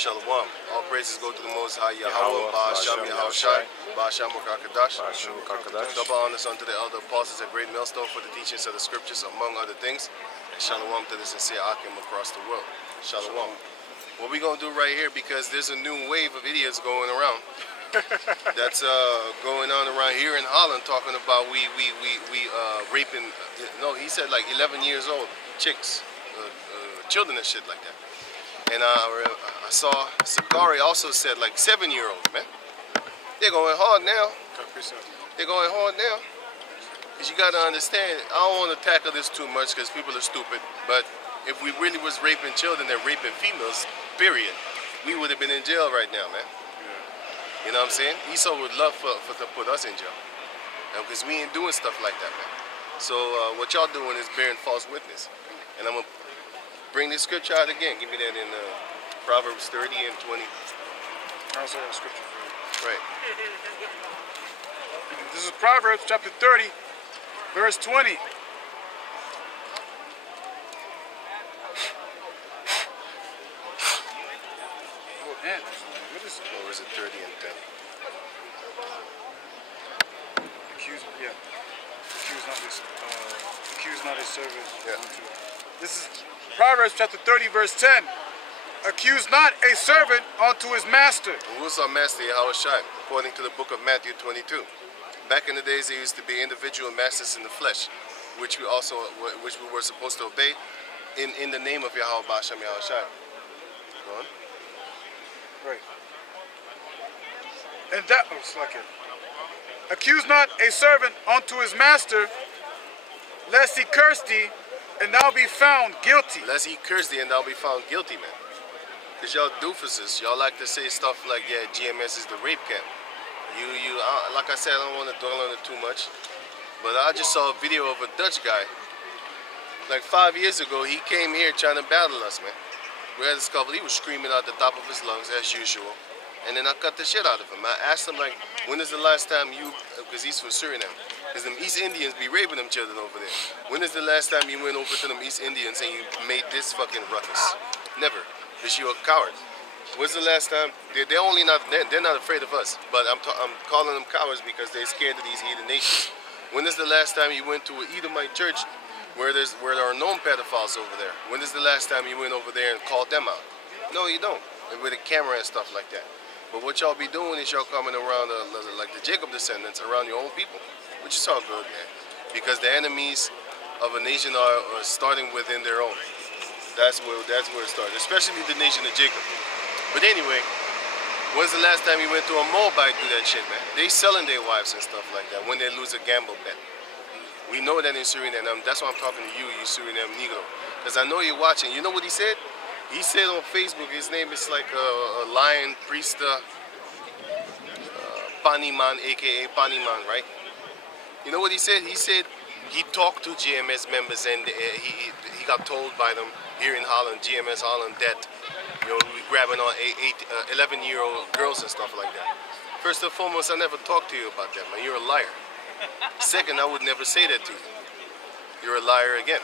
Shalom. All praises go to the Most High Yahweh, Ba'asham Yahushai, Ba'asham Ukakadash. Double honors unto the elder apostles, a great millstone for the teachings of the scriptures, among other things. And shalom to the sincere Akim across the world. Shalom. What we gonna do right here, because there's a new wave of idiots going around. That's going on around here in Holland, talking about we raping. No, he said like 11 years old chicks, children and shit like that. And I saw Sakari also said like 7-year-olds, man. They're going hard now. They're going hard now. Because you got to understand, I don't want to tackle this too much because people are stupid. But if we really was raping children and raping females, period, we would have been in jail right now, man. You know what I'm saying? Esau would love to put us in jail. Because we ain't doing stuff like that, man. So what y'all doing is bearing false witness. And I'm going to bring this scripture out again. Give me that in Proverbs 30 and 20. I'll say that scripture for you. Right. This is Proverbs chapter 30, verse 20. What is it? Or is it 30 and 10? Accuse not his servant. Yeah. This is Proverbs chapter 30, verse 10. Accuse not a servant unto his master. Who's our master, Yahushua, according to the book of Matthew 22. Back in the days, there used to be individual masters in the flesh, which we were supposed to obey in the name of Yahweh Ba'asham Yahushua. Go on. Right. And that looks like it. Accuse not a servant unto his master, lest he curse thee, and thou be found guilty. Lest he curse thee and thou be found guilty, man. Because y'all doofuses, y'all like to say stuff like, yeah, GMS is the rape camp. Like I said, I don't want to dwell on it too much. But I just saw a video of a Dutch guy. Like 5 years ago, he came here trying to battle us, man. We had this couple, he was screaming out the top of his lungs, as usual. And then I cut the shit out of him. I asked him, like, when is the last time you, because he's from Suriname, because them East Indians be raping them children over there. When is the last time you went over to them East Indians and you made this fucking ruckus? Never. Because you're a coward. When's the last time? They're not afraid of us. But I'm calling them cowards because they're scared of these heathen nations. When is the last time you went to an Edomite church where there are known pedophiles over there? When is the last time you went over there and called them out? No, you don't. With a camera and stuff like that. But what y'all be doing is y'all coming around like the Jacob descendants around your own people, which is all good, man. Because the enemies of a nation are starting within their own. That's where it started, especially the nation of Jacob. But anyway, when's the last time you went to a Moabite do that shit, man? They selling their wives and stuff like that when they lose a gamble bet. We know that in Suriname. That's why I'm talking to you, you Suriname Negro. Because I know you're watching. You know what he said? He said on Facebook, his name is like a lion priest, Paniman, aka Paniman, right? You know what he said? He said he talked to GMS members and he got told by them here in Holland, GMS Holland, that we grabbing on 11-year-old girls and stuff like that. First and foremost, I never talked to you about that, man. You're a liar. Second, I would never say that to you. You're a liar again.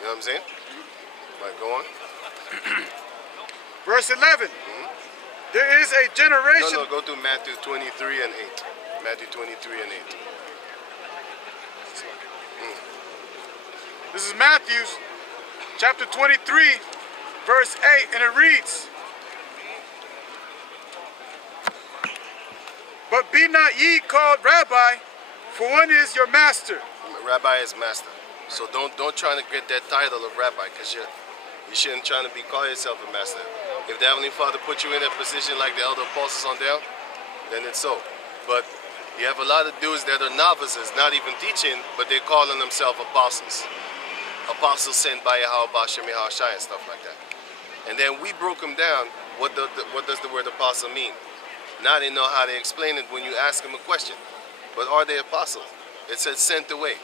You know what I'm saying? Right, go on. Verse 11. There is a generation. No, go to Matthew 23 and 8. Matthew 23 and 8. This is Matthew chapter 23, verse 8, and it reads, But be not ye called rabbi, for one is your master. Rabbi is master. So don't try to get that title of rabbi, because you shouldn't try to call yourself a master. If the Heavenly Father put you in that position like the elder apostles on down, then it's so. But you have a lot of dudes that are novices, not even teaching, but they're calling themselves apostles. Apostles sent by Yahweh Ba'asham Yahushua and stuff like that. And then we broke them down. What does the word apostle mean? Now they know how to explain it when you ask them a question. But are they apostles? It says sent away.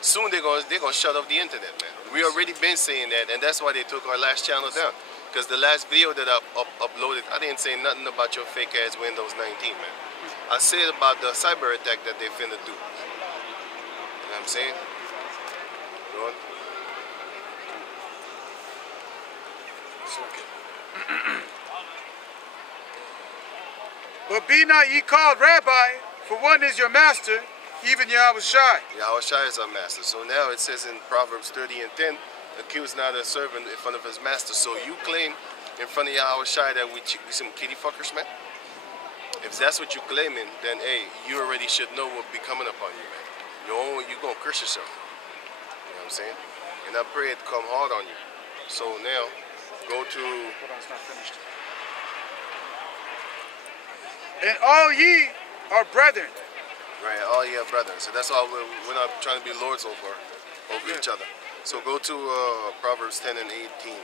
Soon they're gonna shut off the internet, man. We already been saying that, and that's why they took our last channel down. Because the last video that I uploaded, I didn't say nothing about your fake ass Windows 19, man. I said about the cyber attack that they finna do. You know what I'm saying? Go on. But be not ye called rabbi, for one is your master, even Yahweh Shai. Yahweh Shai is our master. So now it says in Proverbs 30:10, accuse not a servant in front of his master. So you claim in front of Yahweh Shai that we some kitty fuckers, man? If that's what you're claiming, then hey, you already should know what be coming upon you, man. You're gonna curse yourself. You know what I'm saying? And I pray it come hard on you. So now, go to... Hold on, it's not finished. And all ye are brethren. Right, all ye are brethren. So that's why we're not trying to be lords over each other. So go to Proverbs 10 and 18.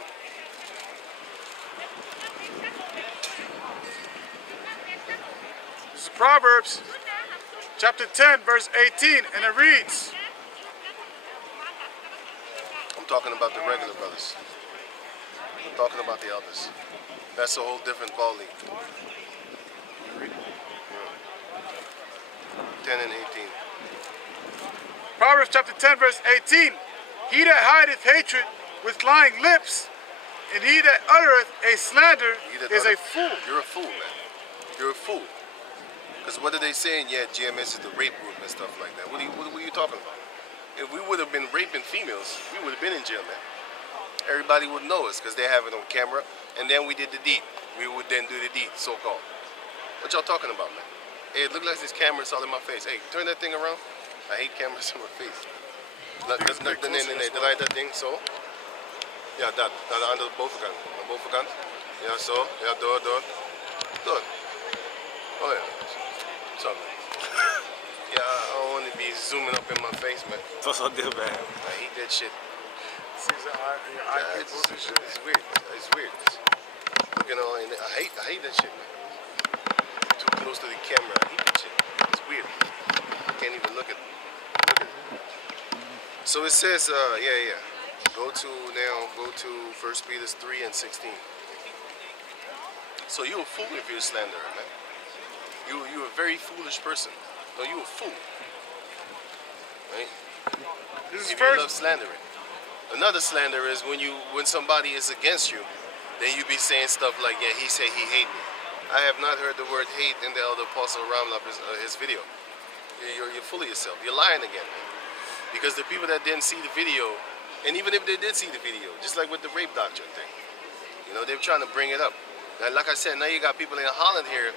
This is Proverbs chapter 10, verse 18, and it reads, I'm talking about the regular brothers. I'm talking about the elders. That's a whole different ball league. 10 and 18. Proverbs chapter 10, verse 18, he that hideth hatred with lying lips, and he that uttereth a slander is a fool. You're a fool, man. You're a fool. Because what are they saying? Yeah, GMS is the rape group and stuff like that. What are you talking about? If we would have been raping females, we would have been in jail, man. Everybody would know us because they have it on camera. And then we did the deed. We would then do the deed, so-called. What y'all talking about, man? Hey, it looks like this camera's all in my face. Hey, turn that thing around. I hate cameras in my face. There's nothing in there. Draai dat ding zo. Ja, dat. Naar de andere bovenkant. Naar de bovenkant. Ja, zo. Ja, door. Door. Oh ja. Zo. Yeah, I don't want to be zooming up in my face, man. That's what I do, man. I hate that shit. Sees your eye Yeah, pupils and shit. it's weird. It's weird. Looking all in there. I hate that shit, man. Too close to the camera. I hate that shit. It's weird. I can't even look at it. So it says, Go to 1 Peter 3 and 16. So you're a fool if you're a slanderer, man. You're a very foolish person. No, you're a fool. Right? This is If you love first. slandering. Another slander is when somebody is against you, then you be saying stuff like, yeah, he said he hate me. I have not heard the word hate in the Elder Apostle Ramlab his video. You're full of yourself. You're lying again, man. Because the people that didn't see the video, and even if they did see the video, just like with the rape doctrine thing, they were trying to bring it up. Now, like I said, now you got people in Holland here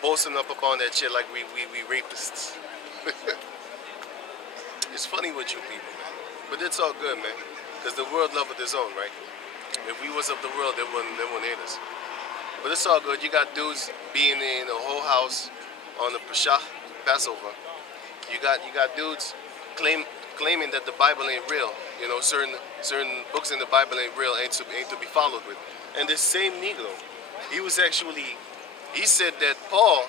boasting up upon that shit like we rapists. It's funny with you people, man. But it's all good, man. Because the world loveth his own, right? If we was of the world, they wouldn't hate us. But it's all good. You got dudes being in a whole house on the Pesach, Passover. You got dudes claiming that the Bible ain't real. Certain books in the Bible ain't real, ain't to be followed with. And this same Negro, he said that Paul,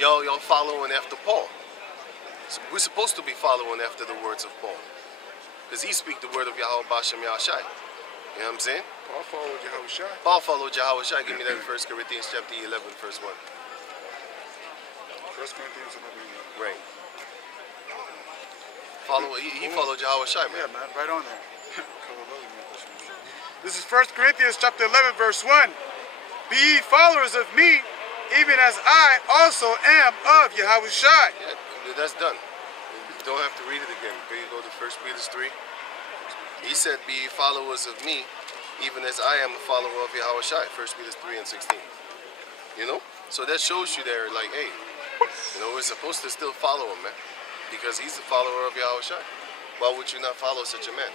y'all following after Paul. So we're supposed to be following after the words of Paul. Because he speak the word of Yahweh Bashem Yahushai. You know what I'm saying? Paul followed Yahweh Shai. Paul followed Yahweh Shai. Give me that in 1 Corinthians chapter 11, verse 1. 1 Corinthians 11. Right. He followed Yahweh Shai, man. Yeah, man, right on there. This is 1 Corinthians chapter 11, verse 1. Be ye followers of me, even as I also am of Yahweh Shai. Yeah, that's done. You don't have to read it again. Okay, you go to 1 Peter 3. He said, be ye followers of me, even as I am a follower of Yahweh Shai. 1 Peter 3 and 16. So that shows you there, like, hey, we're supposed to still follow him, man. Because he's the follower of Yahweh Shai. Why would you not follow such a man?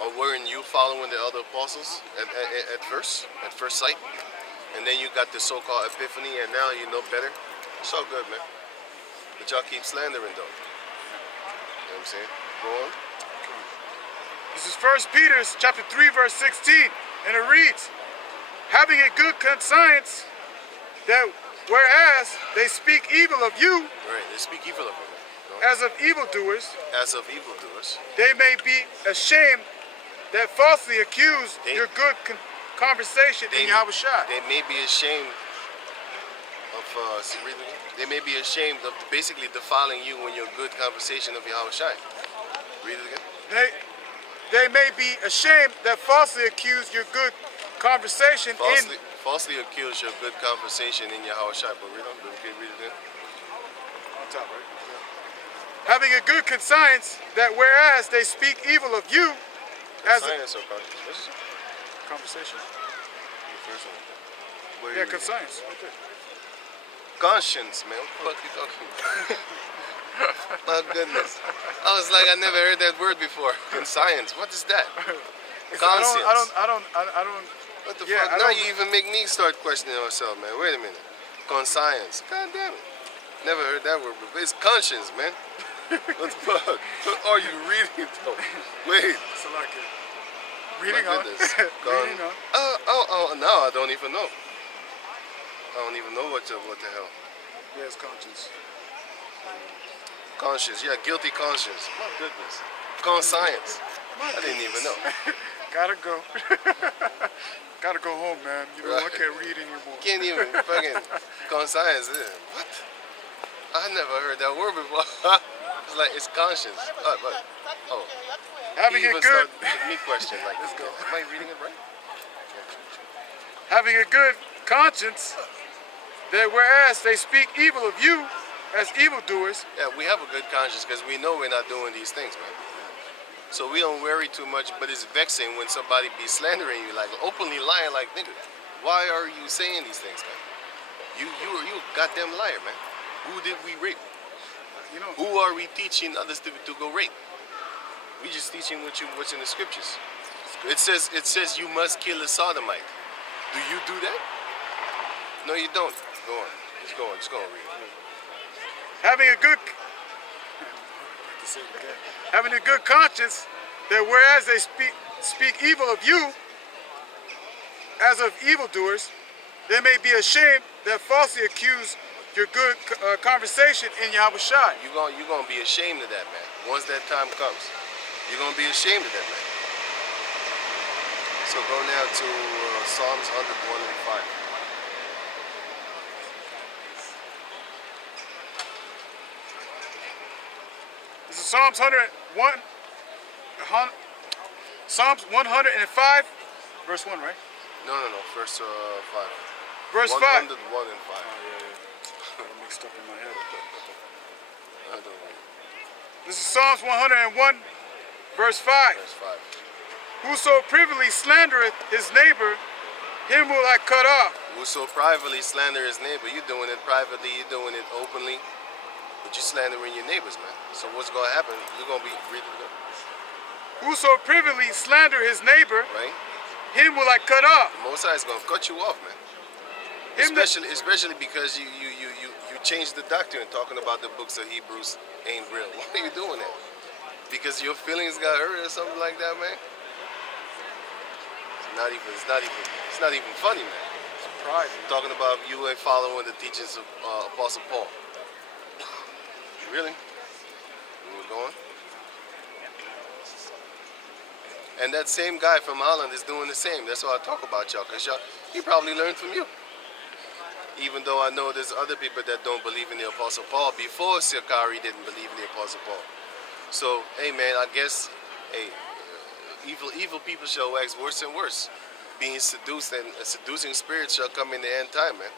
Or weren't you following the other apostles at first sight? And then you got the so-called epiphany, and now you know better? It's all good, man. But y'all keep slandering, though. You know what I'm saying? Go on. This is 1 Peter chapter 3, verse 16, and it reads, having a good conscience, that whereas they speak evil of you, Right, they speak evil of him. as of evildoers, They they may be ashamed that falsely accuse your good conversation in Yahweh Shai. They may be ashamed of they may be ashamed of basically defiling you in your good conversation of Yahweh Shai. Read it again. They may be ashamed that falsely accuse your good conversation falsely accuse your good conversation in your house shop. But read on, okay, read it in. On top, right? Yeah. Having a good conscience that whereas they speak evil of you as a Science or conscience? What's it? conversation. The first one. Where Yeah, you reading? conscience. Right there. Conscience, man. What the fuck you talking about? My goodness. I was like, I never heard that word before. Conscience. What is that? Conscience. I don't. What the yeah, fuck? I Now don't- you even make me start questioning myself, man. Wait a minute. Conscience. God damn it. Never heard that word before. It's conscience, man. What the fuck? What are you reading though? Wait. It's like it. My Reading on. goodness. Reading on. Oh, now I don't even know. I don't even know what the hell. Yeah, it's conscience. Conscience, yeah, guilty conscience. My goodness. Conscience. I didn't even know. Gotta go. Gotta go home, man. You know, I Right. can't read anymore. Can't even fucking conscience. What? I never heard that word before. It's like it's conscience. Oh. Having He a even good, started me question like, Let's go. am I reading it right? having a good conscience, that whereas they speak evil of you as evildoers, Yeah, we have a good conscience because we know we're not doing these things, man. So we don't worry too much, but it's vexing when somebody be slandering you, like openly lying, like, nigga, why are you saying these things, man? You a goddamn liar, man. Who did we rape? you know, Who are we teaching others to go rape? We just teaching what's in the scriptures. It says you must kill a sodomite. Do you do that? No, you don't. Go on. Just go on. Just go on, read it. having a good, having a good conscience, that whereas they speak evil of you as of evildoers, they may be ashamed that falsely accuse your good conversation in Yahweh Shai. You're gonna be ashamed of that, man. Once that time comes, you're gonna be ashamed of that, man. So go now to Psalms 101:5. This is Psalms 101, Psalms 105, verse 1, right? No, verse 5. Verse 5. 101 and 5. Got mixed up in my head. I don't know. This is Psalms 101, verse 5. Verse 5. Whoso privily slandereth his neighbor, him will I cut off. Whoso privately slander his neighbor, you're doing it privately, you're doing it openly, but you're slandering your neighbors, man. So what's gonna happen? You're gonna be reading it, Whoso privily slander his neighbor, right? him will I cut off. The Most High is gonna cut you off, man. Him that- Especially because you changed the doctrine talking about the books of Hebrews ain't real. Why are you doing that? Because your feelings got hurt or something like that, man? It's not even funny, man. Pride. Talking about you ain't following the teachings of Apostle Paul. Really? We're going? And that same guy from Holland is doing the same. That's why I talk about y'all, because he probably learned from you. Even though I know there's other people that don't believe in the Apostle Paul before Sakari didn't believe in the Apostle Paul. So, hey man, I guess, hey, evil people shall wax worse and worse. Being seduced, and seducing spirits shall come in the end time, man.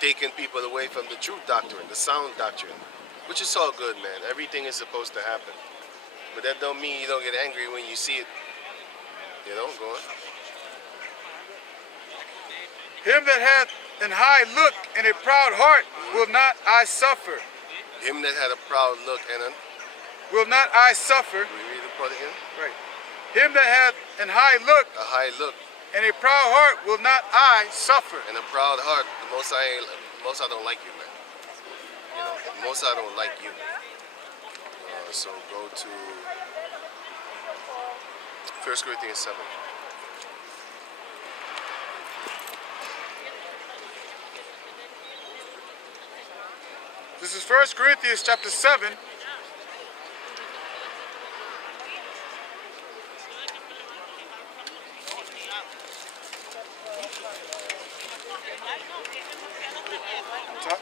Taking people away from the true doctrine, the sound doctrine, which is all good, man. Everything is supposed to happen. But that don't mean you don't get angry when you see it. You know, go on. Him that hath an high look and a proud heart will not I suffer. Him that had a proud look and Will not I suffer. we read the part again? Right. Him that hath an high look A high look and a proud heart will not I suffer. and a proud heart. The Most High don't like you, man. You know, the Most High don't like you. So go to 1 Corinthians 7. This is 1 Corinthians chapter 7. Top.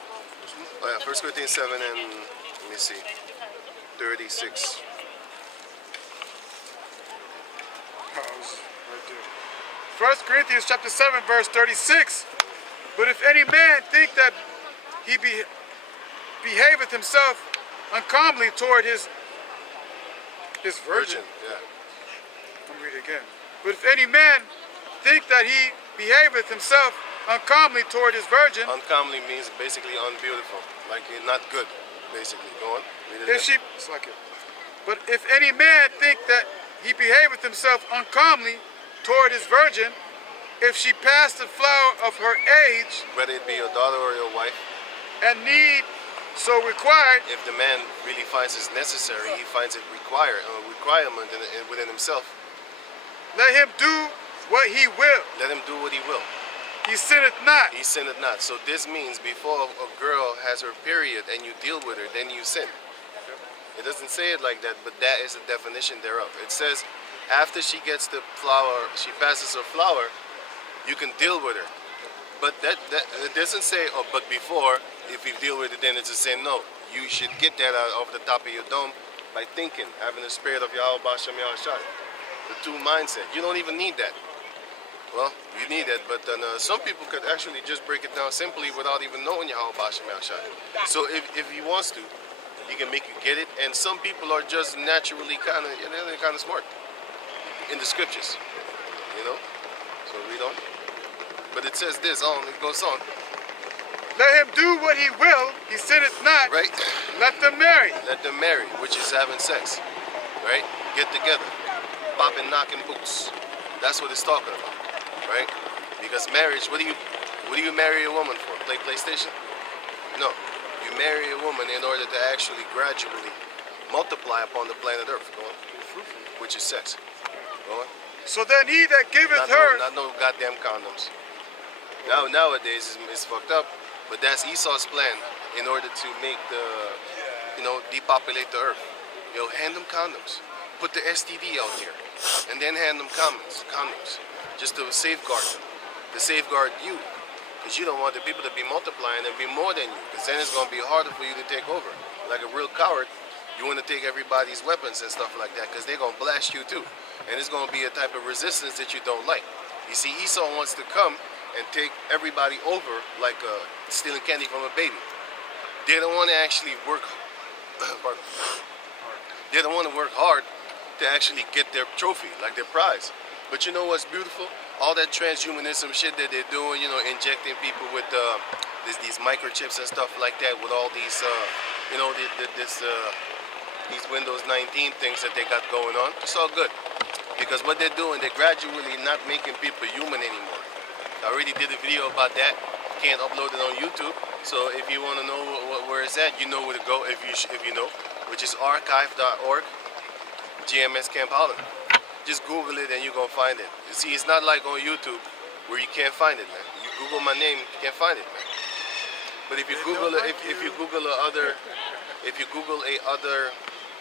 Oh yeah, 1 Corinthians 7 and let me see, 36. Pause right there. 1 Corinthians chapter 7, verse 36. But if any man think that he behaveth himself uncomely toward his virgin. Yeah. Let me read it again. But if any man think that he behaveth himself uncomely toward his virgin, Uncomely means basically unbeautiful, like not good, basically. Go on. Read it if again. she, it's like it. But if any man think that he behaveth himself uncomely toward his virgin, if she pass the flower of her age, Whether it be your daughter or your wife, and need so required, if the man really finds it necessary, he finds it requirement within himself, let him do what he will. let him do what he will. He sinneth not. He sinneth not. So this means before a girl has her period and you deal with her, then you sin. It doesn't say it like that, but that is the definition thereof. It says after she gets the flower, she passes her flower, you can deal with her. But that it doesn't say, oh, but before, if you deal with it, then it's a sin. No, you should get that out of the top of your dome by thinking, having the spirit of Yahweh Bashem Yahushai. The two mindset. You don't even need that. Well, you need that, but then some people could actually just break it down simply without even knowing Yahweh Bashem Yahushai. So if he wants to, he can make you get it. And some people are just naturally kind of smart in the scriptures, you know. So read on. But it says this on. It goes on. Let him do what he will. He sinneth not. Right. Let them marry. Let them marry, which is having sex. Right. Get together. Popping, knocking boots. That's what it's talking about. Right. Because marriage. What do you marry a woman for? Play PlayStation? No. You marry a woman in order to actually gradually multiply upon the planet Earth. Go on. Which is sex. Go on. So then he that giveth her, Not no goddamn condoms. Nowadays it's fucked up, but that's Esau's plan in order to make depopulate the earth. Hand them condoms. Put the STD out there, and then hand them condoms, just to safeguard them, to safeguard you, because you don't want the people to be multiplying and be more than you, because then it's gonna be harder for you to take over. Like a real coward, you want to take everybody's weapons and stuff like that, because they're gonna blast you too, and it's gonna be a type of resistance that you don't like. You see, Esau wants to come and take everybody over like stealing candy from a baby. They don't want to actually work. They don't want to work hard to actually get their trophy, like their prize. But you know what's beautiful? All that transhumanism shit that they're doing, injecting people with these microchips and stuff like that, with all these, these Windows 19 things that they got going on. It's all good, because what they're doing, they're gradually not making people human anymore. I already did a video about that. Can't upload it on YouTube. So if you want to know where it's at, you know where to go if you know, which is archive.org, GMS Camp Holland. Just Google it and you're gonna find it. You see, it's not like on YouTube where you can't find it, man. You Google my name, you can't find it, man. But if you Google if you Google a other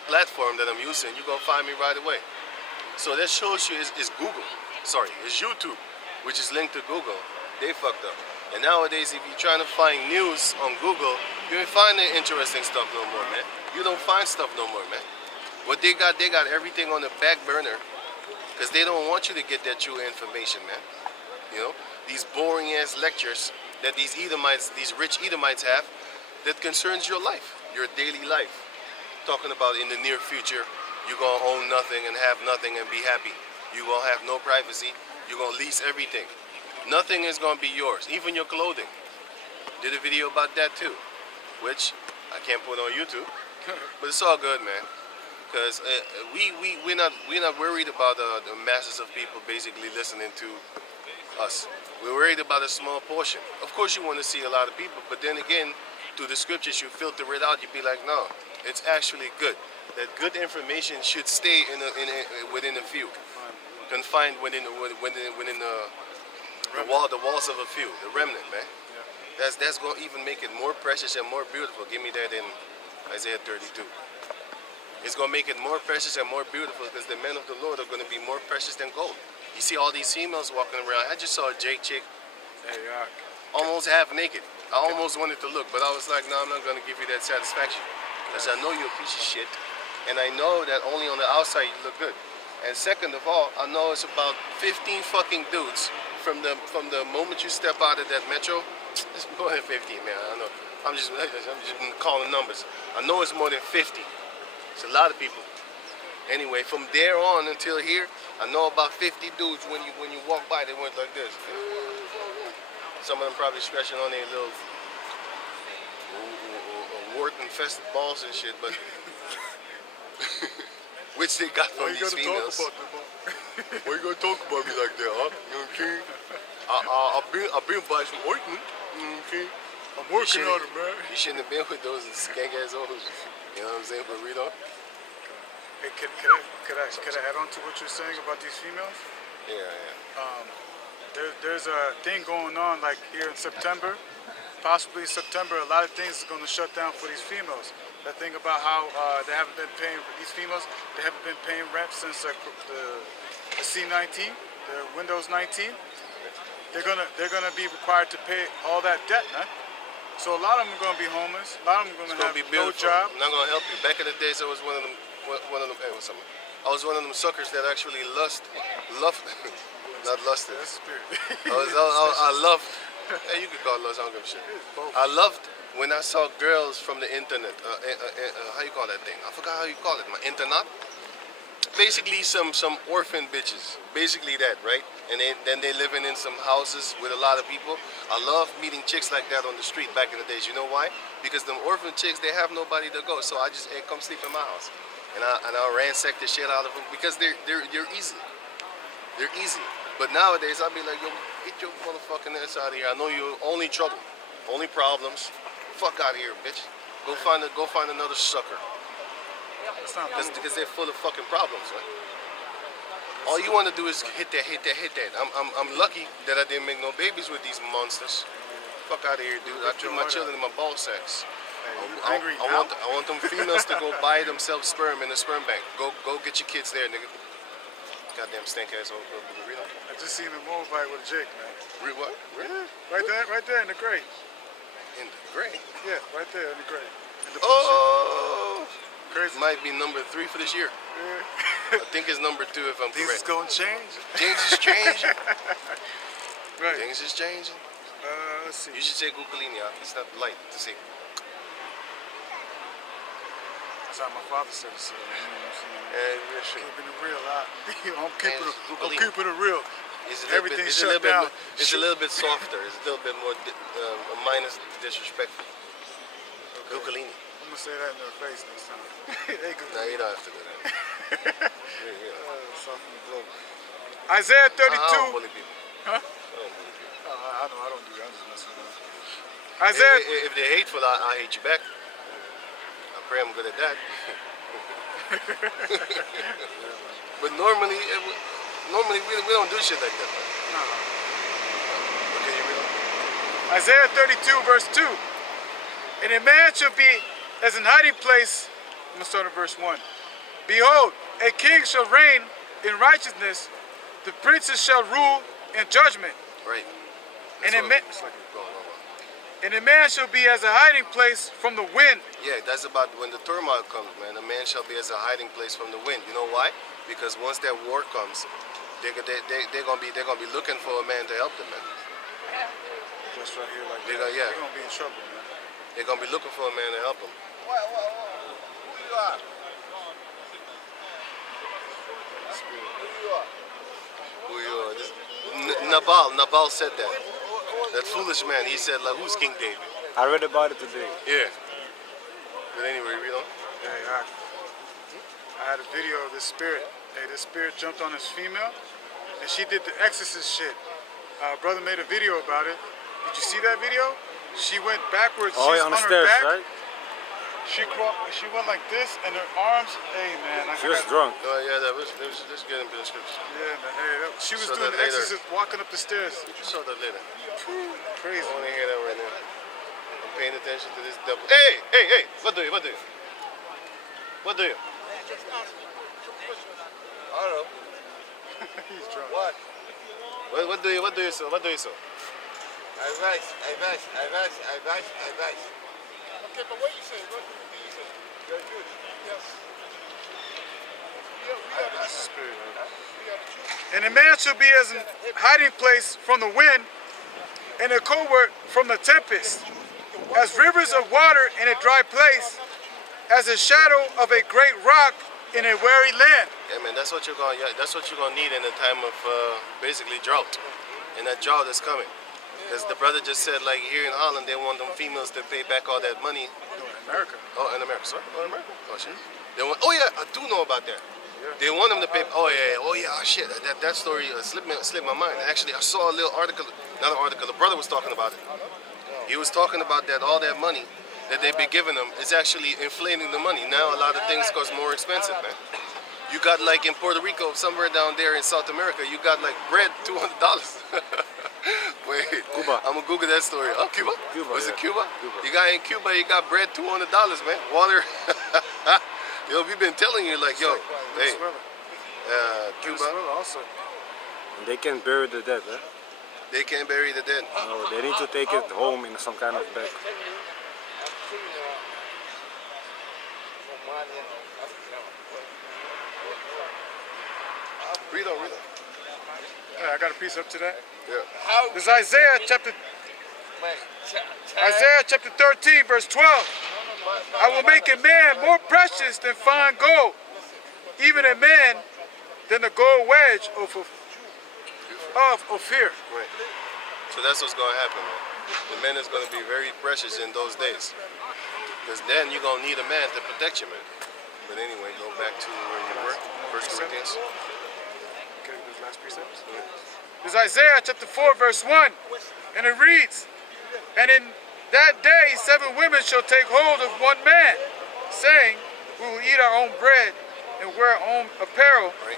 platform that I'm using, you're gonna find me right away. So that shows you is Google. Sorry, it's YouTube, which is linked to Google. They fucked up. And nowadays, if you're trying to find news on Google, you ain't finding interesting stuff no more, man. You don't find stuff no more, man. What they got everything on the back burner, because they don't want you to get that true information, man. These boring ass lectures that these rich Edomites have, that concerns your life, your daily life. Talking about in the near future, you're gonna own nothing and have nothing and be happy. You're gonna have no privacy. You're gonna lease everything. Nothing is gonna be yours, even your clothing. Did a video about that too, which I can't put on YouTube, but it's all good, man. Because we're not worried about the masses of people basically listening to us. We're worried about a small portion. Of course, you want to see a lot of people, but then again, through the scriptures, you filter it out. You be like, no, it's actually good. That good information should stay within a few, confined within the walls of a few, the remnant, man. That's going to even make it more precious and more beautiful. Give me that in Isaiah 32. It's going to make it more precious and more beautiful, because the men of the Lord are going to be more precious than gold. You see all these females walking around. I just saw a Jake chick, almost half naked. I almost wanted to look, but I was like, no, I'm not going to give you that satisfaction, because I know you're a piece of shit, and I know that only on the outside you look good. And second of all, I know it's about 15 fucking dudes from the moment you step out of that metro. It's more than 15, man. I know. I'm just calling numbers. I know it's more than 50. It's a lot of people. Anyway, from there on until here, I know about 50 dudes. When you walk by, they went like this. Some of them probably scratching on their little wart-infested balls and shit, but which they got from these females. Why you gonna talk about me like that, huh? You know what I'm saying? I've been by some ointment. You know what I'm saying? I'm working on it, man. You shouldn't have been with those skank ass hoes. You know what I'm saying, burrito? Hey, could I add on to what you're saying about these females? Yeah. There's a thing going on like here in September, possibly September. A lot of things is going to shut down for these females. That thing about how they haven't been paying these females. They haven't been paying rent since the C19, the Windows 19. They're gonna be required to pay all that debt, man. So a lot of them are gonna be homeless. A lot of them are gonna have no job. I'm not gonna help you. Back in the days, I was one of them. Hey, what's up? I was one of them suckers that actually loved, not lusted. That's spirit. I loved. Hey, you could call it lust. I don't give a shit. I loved when I saw girls from the internet. How you call that thing? I forgot how you call it. My internet. Basically, some orphan bitches. Basically that, right? And then they living in some houses with a lot of people. I love meeting chicks like that on the street back in the days. You know why? Because them orphan chicks, they have nobody to go. So I just, hey, come sleep in my house, and I ransack the shit out of them because they're easy. They're easy. But nowadays, I'll be like, yo, get your motherfucking ass out of here. I know you're only trouble, only problems. Fuck out of here, bitch. Go find another sucker. Because they're full of fucking problems, right? All you want to do is hit that. I'm lucky that I didn't make no babies with these monsters. Fuck out of here, dude. I keep my children in my ball sacks. I want them females to go buy themselves sperm in the sperm bank. Go get your kids there, nigga. Goddamn stank ass old burrito. I just seen a motorbike with Jake, man. What? Really? Right there in the gray. In the gray? Yeah, right there in the gray. Oh! Crazy. Might be number 3 for this year. Yeah. I think it's number 2 if I'm Things correct. is gonna change. Things is changing. Right. Things is changing. Let's see. You should say Gukulini. It's not light to say. That's how my father said it. So, you know what I'm saying? And Keeping it real. I'm keeping it real. Everything's shut down. It's a little bit softer. It's a little bit more minus disrespectful. Okay. Gukulini. I'm gonna say that in their face next time. Hey, No, you don't have to do that. Soften the blow. Isaiah 32. I don't bully people. Huh? I don't bully people. I know I don't do that. I'm just messing around. Isaiah. If they're hateful, I hate you back. I pray I'm good at that. But normally we don't do shit like that, man. No. Okay, you real? Isaiah 32 verse 2. And a man shall be as an hiding place. I'm going to start at verse 1. Behold, a king shall reign in righteousness. The princes shall rule in judgment. Right. And a man shall be as a hiding place from the wind. Yeah, that's about when the turmoil comes, man. A man shall be as a hiding place from the wind. You know why? Because once that war comes, they're gonna be looking for a man to help them, man. Just right here, like They're they're gonna be in trouble, man. They're gonna be looking for a man to help them. Who you are? Who you are? Nabal said that. That foolish man. He said, like, who's King David? I read about it today. Yeah. But anyway, you know. Hey, I had a video of this spirit. Hey, this spirit jumped on this female, and she did the exorcist shit. Brother made a video about it. Did you see that video? She went backwards. Oh, yeah, on the stairs, back. right? She went like this, and her arms. Hey, man. She was drunk. Oh yeah, that was just getting the description. Yeah, man. Hey, she was Saw doing that the later. exorcist, walking up the stairs. You saw that later. Crazy. I want to hear that right now. I'm paying attention to this devil. Hey! What do you? I don't know. He's drunk. What? What do you so? I advice. Okay, but what you say? What do you say? Very good. Yes. And a man shall be as a hiding place from the wind, and a covert from the tempest, as rivers of water in a dry place, as a shadow of a great rock in a weary land. Yeah, man, that's what you're going. Yeah, that's what you're gonna need in a time of basically drought, and that drought is coming. As the brother just said, like here in Holland, they want them females to pay back all that money. No, in America. Oh, in America, sorry, oh, in America. Oh shit. They want. Oh yeah, I do know about that. They want them to pay. Oh yeah, oh yeah, oh, shit. That story slipped my mind. Actually, I saw a little article. Not an article. The brother was talking about it. He was talking about that all that money that they be giving them is actually inflating the money. Now a lot of things cost more expensive, man. You got like in Puerto Rico, somewhere down there in South America, you got like bread $200. Wait, Cuba. I'm gonna Google that story. Oh, Cuba? Cuba, Was it yeah. Cuba? Cuba. You got in Cuba, you got bread $200, man. Water. Yo, we've been telling you like, yo, hey, Cuba, Venezuela also. And they can bury the dead, eh? they can't bury the dead. No, they need to take it home in some kind of bag. Read on, read on. Yeah, I got a piece up to that. Yeah. This is Isaiah chapter 13, verse 12. I will make a man more precious than fine gold, even a man than the gold wedge of Ophir. Right. So that's what's going to happen, man. The man is going to be very precious in those days. Because then you're going to need a man to protect you, man. But anyway, go back to where you were. First Corinthians. Okay, those last precepts. This is Isaiah chapter 4, verse 1. And it reads, and in that day 7 women shall take hold of one man, saying, we will eat our own bread and wear our own apparel. Right.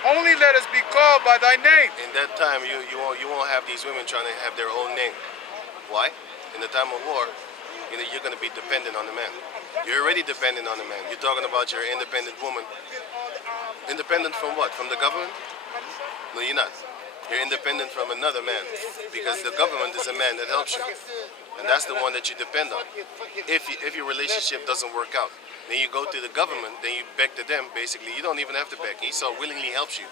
Only let us be called by thy name. In that time, you won't have these women trying to have their own name. Why? In the time of war, you're going to be dependent on the man. You're already dependent on the man. You're talking about your independent woman. Independent from what? From the government? No, you're not. You're independent from another man because the government is a man that helps you. And that's the one that you depend on. If your relationship doesn't work out, then you go to the government, then you beg to them, basically. You don't even have to beg. Esau willingly helps you.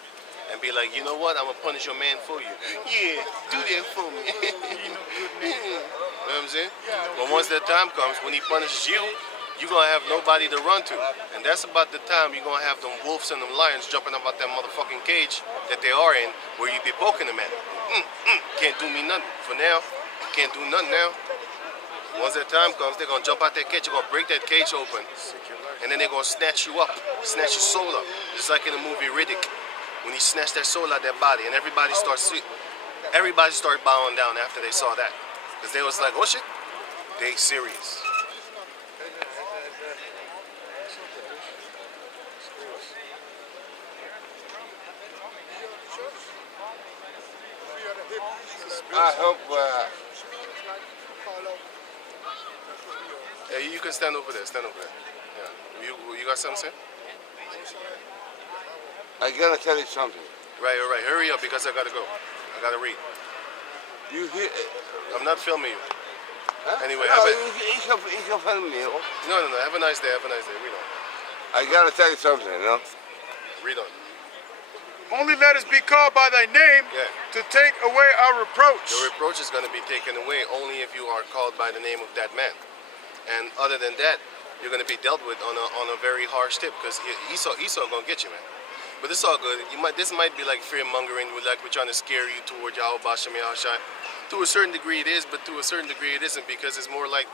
And be like, you know what, I'm going to punish your man for you. Yeah, do that for me. You know what I'm saying? But once that time comes, when he punishes you, you're going to have nobody to run to. And that's about the time you're going to have them wolves and them lions jumping up out that motherfucking cage that they are in, where you be poking them at. Can't do me nothing. For now, can't do nothing now. Once that time comes, they're going to jump out that cage. They're going to break that cage open. And then they're going to snatch you up. Snatch your soul up. Just like in the movie Riddick. When he snatched that soul out of that body. And everybody started bowing down after they saw that. Because they was like, oh shit, they serious. I hope. Yeah, you can stand over there. Stand over there. Yeah. You got something to say? I gotta tell you something. Right, all right. Hurry up because I gotta go. I gotta read. You hear? I'm not filming you. Huh? Anyway, no, have you can film me. Oh. No. Have a nice day. Have a nice day. Read on. I gotta tell you something, you know. Read on. Only let us be called by thy name to take away our reproach. Your reproach is going to be taken away only if you are called by the name of that man. And other than that, you're going to be dealt with on a very harsh tip because Esau going to get you, man. But it's all good. This might be like fear mongering, like we're trying to scare you toward Yahweh Shem Yahushai. To a certain degree it is, but to a certain degree it isn't because it's more like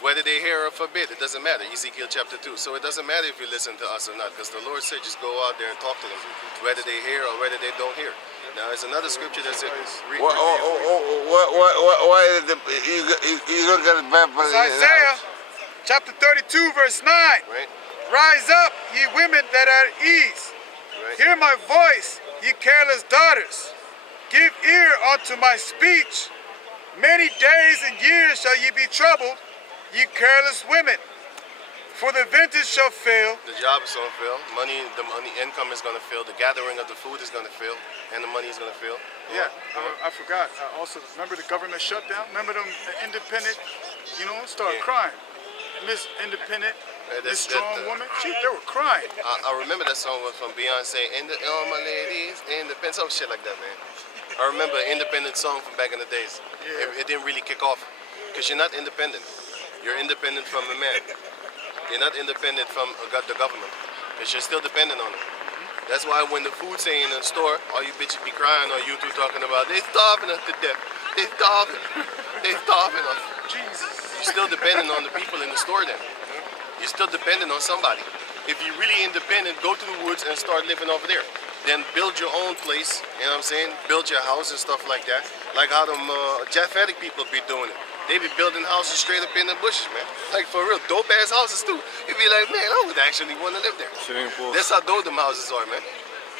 whether they hear or forbid, it doesn't matter. Ezekiel chapter 2. So it doesn't matter if you listen to us or not because the Lord said just go out there and talk to them, whether they hear or whether they don't hear. Now there's another scripture that says, Why is it you don't get bad for It's Isaiah chapter 32 verse 9. Right? Rise up, ye women that are at ease. Right. Hear my voice, ye careless daughters. Give ear unto my speech. Many days and years shall ye be troubled, ye careless women. For the vintage shall fail. The job is going to fail. The money income is going to fail. The gathering of the food is going to fail. And the money is going to fail. Yeah, I forgot. Also, remember the government shutdown? Remember them independent, start crying. Miss Independent This strong woman, they were crying. I remember that song was from Beyonce. All my ladies, independent, some shit like that, man. I remember an independent song from back in the days. Yeah. It didn't really kick off because you're not independent. You're independent from the man. You're not independent from the government because you're still dependent on it. That's why when the food's saying in the store, all you bitches be crying on YouTube talking about they starving us to death. They starving. They starving us. Jesus. You're still dependent on the people in the store then. You're still dependent on somebody. If you're really independent, go to the woods and start living over there. Then build your own place, you know what I'm saying? Build your house and stuff like that. Like how them Japhetic people be doing it. They be building houses straight up in the bushes, man. Like for real, dope ass houses too. You'd be like, man, I would actually want to live there. Swimming pool. That's how dope them houses are, man.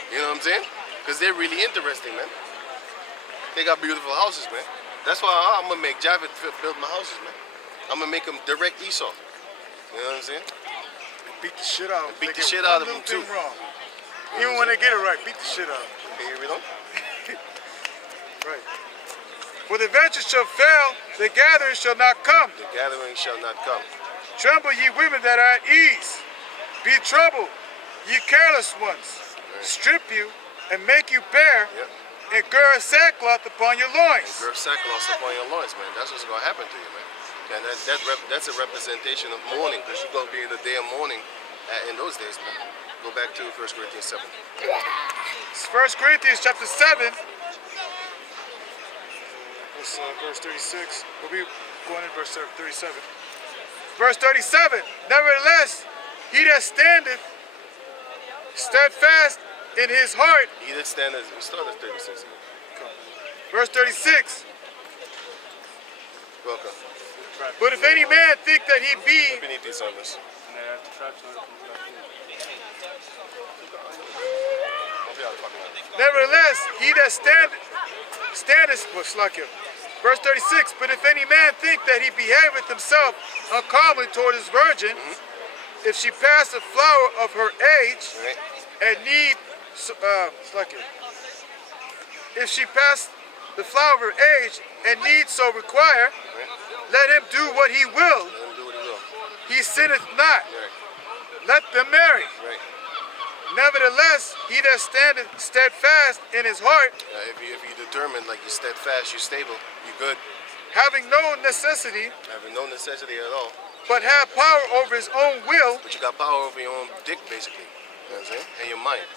You know what I'm saying? Because they're really interesting, man. They got beautiful houses, man. That's why I'm gonna make Javed build my houses, man. I'm gonna make them direct Esau. You know what I'm saying? Beat the shit out of them. Beat the They shit get out one of them, little thing too. wrong. Even when they get it right, beat the shit out of them. You know? Right. For the venture shall fail, the gathering shall not come. The gathering shall not come. Tremble, ye women that are at ease. Be troubled, ye careless ones. Strip you and make you bare, Yep. and gird sackcloth upon your loins. Grab sackcloth upon your loins, man. That's what's gonna happen to you, man. And that's a representation of mourning, because you're gonna be in the day of mourning in those days, man. Go back to 1 Corinthians 7. It's 1 Corinthians chapter 7. This verse 36. We'll be going in verse 37. Verse 37. Nevertheless, he that standeth steadfast in his heart. He that standeth, we start at 36. Verse 36. Welcome. But if any man think that he be Beneath these numbers. nevertheless, he that standeth, verse 36, but if any man think that he behaveth himself uncommonly toward his virgin, if she pass the flower of her age, Right? and need, if she pass the flower of her age, and need so require, let him do what he will, Let him do what he will. he sinneth not. Right. Let them marry. Right. Nevertheless, he that standeth steadfast in his heart, If you determined, like you're steadfast, you're stable, you're good, having no necessity, having no necessity at all, but have power over his own will, but you got power over your own dick, basically. You know what I'm saying? And your mind.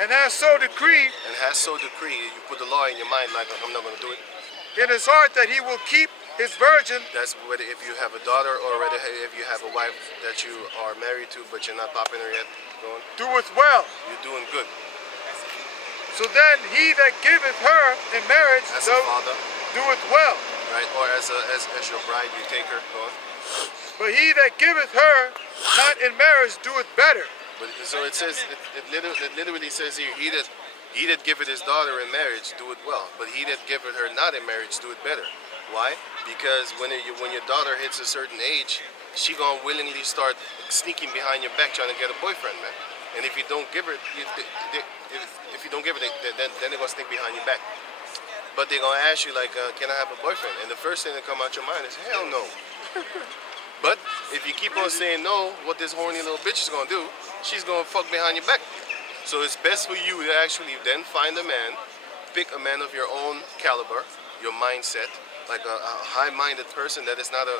and has so decreed And has so decreed, you put the law in your mind, like I'm not gonna do it. in his heart that he will keep his virgin, That's whether if you have a daughter or whether if you have a wife that you are married to but you're not popping her yet. Going, doeth well. you're doing good. So then he that giveth her in marriage As a father, doeth well. right? Or as your bride, you take her. Going. But he that giveth her not in marriage doeth better. But so it says it literally says here, he that giveth his daughter in marriage do it well, but he that giveth her not in marriage do it better. Why? Because when your daughter hits a certain age, she gonna willingly start sneaking behind your back trying to get a boyfriend, man. And if you don't give her, if you don't give her, then they're gonna sneak behind your back. But they're gonna ask you like, can I have a boyfriend? And the first thing that come out your mind is hell no. But if you keep on saying no, what this horny little bitch is gonna do, she's gonna fuck behind your back. So it's best for you to actually then find a man, pick a man of your own caliber, your mindset, like a high-minded person that is not a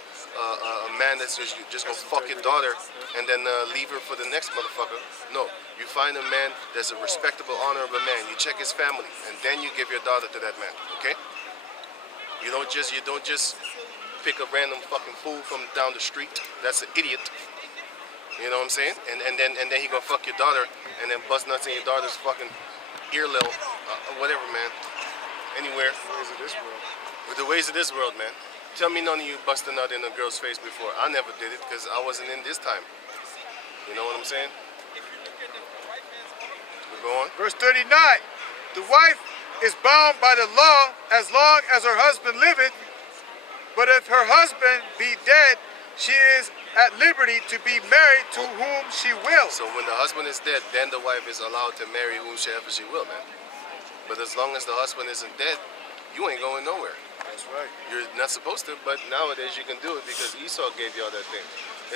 man that's just gonna fuck your daughter and then leave her for the next motherfucker. No, you find a man that's a respectable, honorable man. You check his family, and then you give your daughter to that man. Okay? You don't just pick a random fucking fool from down the street. That's an idiot. You know what I'm saying? And then he gonna fuck your daughter and then bust nuts in your daughter's fucking earlobe, whatever, man. Anywhere. Ways of this world. With the ways of this world, man. Tell me none of you bust a nut in a girl's face before. I never did it because I wasn't in this time. You know what I'm saying? We go on. Verse 39. The wife is bound by the law as long as her husband liveth, but if her husband be dead, she is at liberty to be married to whom she will. So when the husband is dead, then the wife is allowed to marry whomsoever she will, man. But as long as the husband isn't dead, you ain't going nowhere. That's right. You're not supposed to, but nowadays you can do it because Esau gave y'all that thing.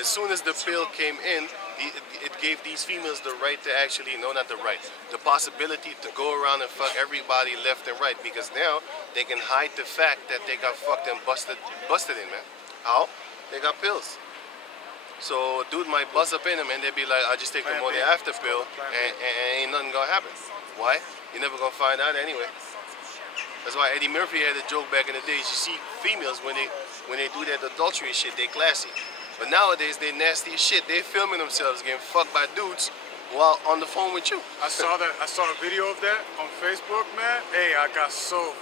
As soon as the pill came in, it gave these females the right to actually, no, not the right, the possibility to go around and fuck everybody left and right because now they can hide the fact that they got fucked and busted in, man. How? They got pills. So a dude might buzz up in them and they be like, I just take the morning after pill and ain't nothing gonna happen. Why? You're never gonna find out anyway. That's why Eddie Murphy had a joke back in the days. You see females when they do that adultery shit, they classy. But nowadays they nasty as shit. They filming themselves getting fucked by dudes while on the phone with you. I saw that. I saw a video of that on Facebook, man. Hey, I got so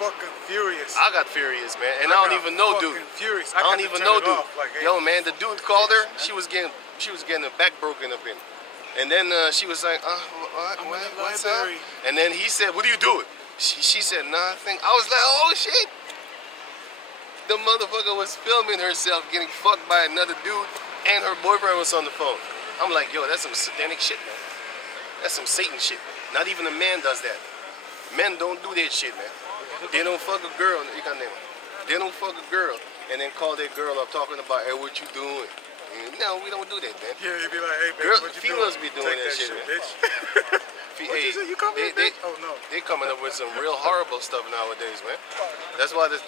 fucking furious. I got furious, man, and I don't even know, dude. Furious. I don't even know, dude. Like, hey, Yo, man, the dude called her. She was getting her back broken up in, and then she was like, what's up? And then he said, what are you doing? She said nothing. I was like, oh shit. The motherfucker was filming herself getting fucked by another dude, and her boyfriend was on the phone. I'm like, yo, that's some satanic shit, man. That's some Satan shit. Not even a man does that. Men don't do that shit, man. They don't fuck a girl. They don't fuck a girl and then call that girl up talking about, hey, what you doing? No, we don't do that, man. Yeah, you'd be like, hey, bitch, Girl, what you females doing? be doing Take that shit, man. bitch. What Hey, you say? You come here, bitch? Oh no. They coming up with some real horrible stuff nowadays, man. That's why this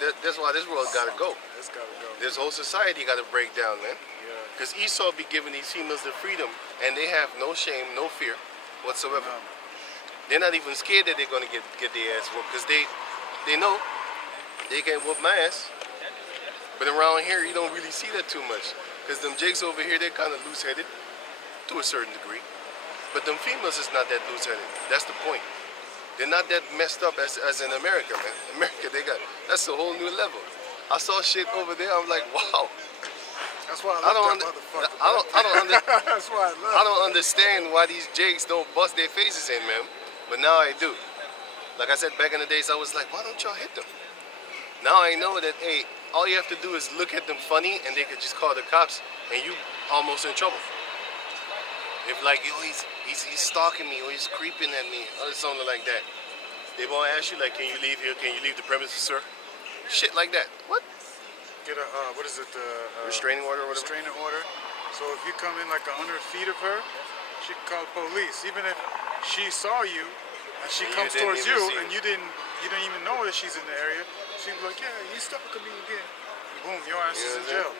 world gotta go. It's gotta go. This whole society gotta break down, man. Yeah. Because Esau be giving these females the freedom, and they have no shame, no fear whatsoever. No. They're not even scared that they're gonna get their ass whooped, because they know they can't whoop my ass. But around here, you don't really see that too much, because them jakes over here, they're kind of loose-headed to a certain degree. But them females is not that loose-headed. That's the point. They're not that messed up as in America, man. America, that's a whole new level. I saw shit over there. I'm like, wow. That's why I love that motherfucker. That's why I love. I don't understand why these jakes don't bust their faces in, man. But now I do. Like I said, back in the days, I was like, why don't y'all hit them? Now I know that, hey, all you have to do is look at them funny, and they could just call the cops, and you almost in trouble. If like, yo, he's stalking me, or he's creeping at me, or something like that. They won't ask you like, can you leave here? Can you leave the premises, sir? Shit like that. What? Get a what is it? Restraining order or whatever? Restraining order. So if you come in like 100 feet of her, she can call police. Even if she saw you and she comes towards you and you didn't even know that she's in the area, she'd be like, yeah, you stalking me again. And boom, your ass is in jail.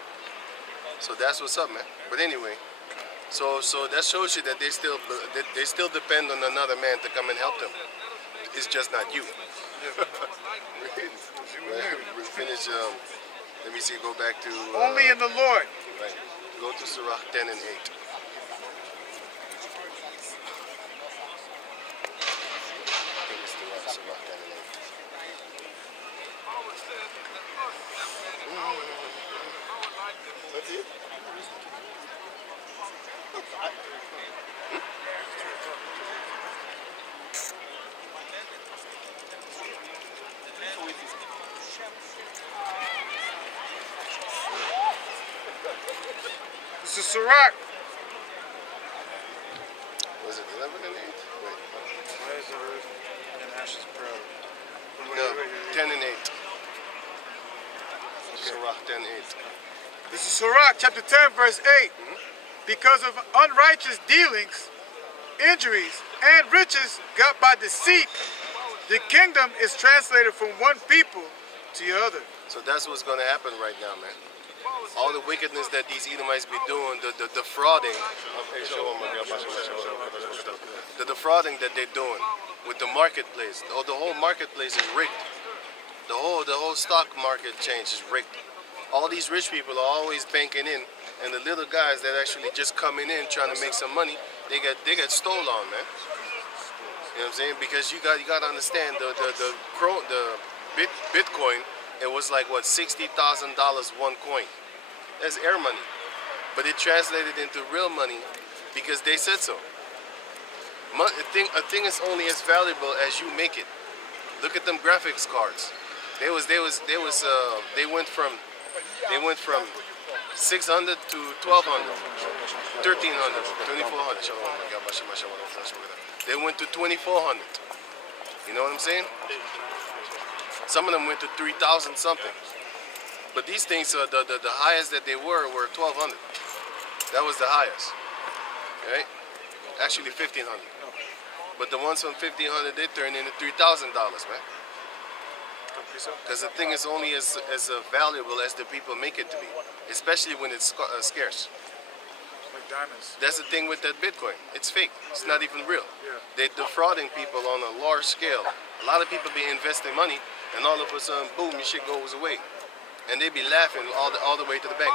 So that's what's up, man. But anyway, so that shows you that they still depend on another man to come and help them. It's just not you. We'll finish. Let me see. Go back to Only in the Lord. Right. Go to Sirach 10 and 8. Sirach 10 and 8. That's it? This is Sirach. Was it 11 and 8? Wait. Why is the earth and ashes proud? No, 10 and 8. Sirach 10 and 8. This is Sirach chapter 10 verse 8. Because of unrighteous dealings, injuries, and riches got by deceit, the kingdom is translated from one people to the other. So that's what's going to happen right now, man. All the wickedness that these Edomites be doing, the defrauding, the defrauding that they're doing with the marketplace. The whole marketplace is rigged. The whole stock market change is rigged. All these rich people are always banking in, and the little guys that actually just coming in trying to make some money, they get stolen on, man. You know what I'm saying? Because you got to understand the Bitcoin. It was like what, $60,000 one coin. That's air money, but it translated into real money because they said so. A thing is only as valuable as you make it. Look at them graphics cards. They went from 600 to 1200, 1300, 2400. They went to 2400. You know what I'm saying? Some of them went to 3,000 something. But these things, the highest that they were 1,200. That was the highest, right? Actually 1,500. But the ones from 1,500, they turned into $3,000, man. Because the thing is only as valuable as the people make it to be, especially when it's scarce. Like diamonds. That's the thing with that Bitcoin. It's fake. It's not even real. Yeah. They're defrauding people on a large scale. A lot of people be investing money, and all of a sudden, boom, your shit goes away. And they be laughing all the way to the bank.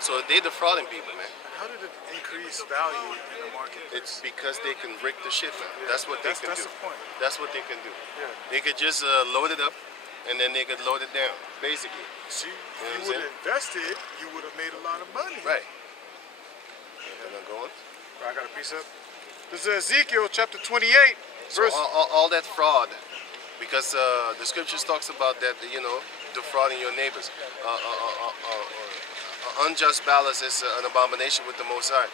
So they defrauding people, man. How did it increase value in the market? It's because they can rig the shit, man. That's what they can do. That's the point. That's what they can do. Yeah. They could just load it up, and then they could load it down, basically. See, You know if what you I'm would saying? have invested, you would have made a lot of money. Right. And I'm going. I got a piece up. This is Ezekiel chapter 28, So verse. all that fraud, because the scriptures talks about that, you know, defrauding your neighbors. Unjust balance is an abomination with the Most High.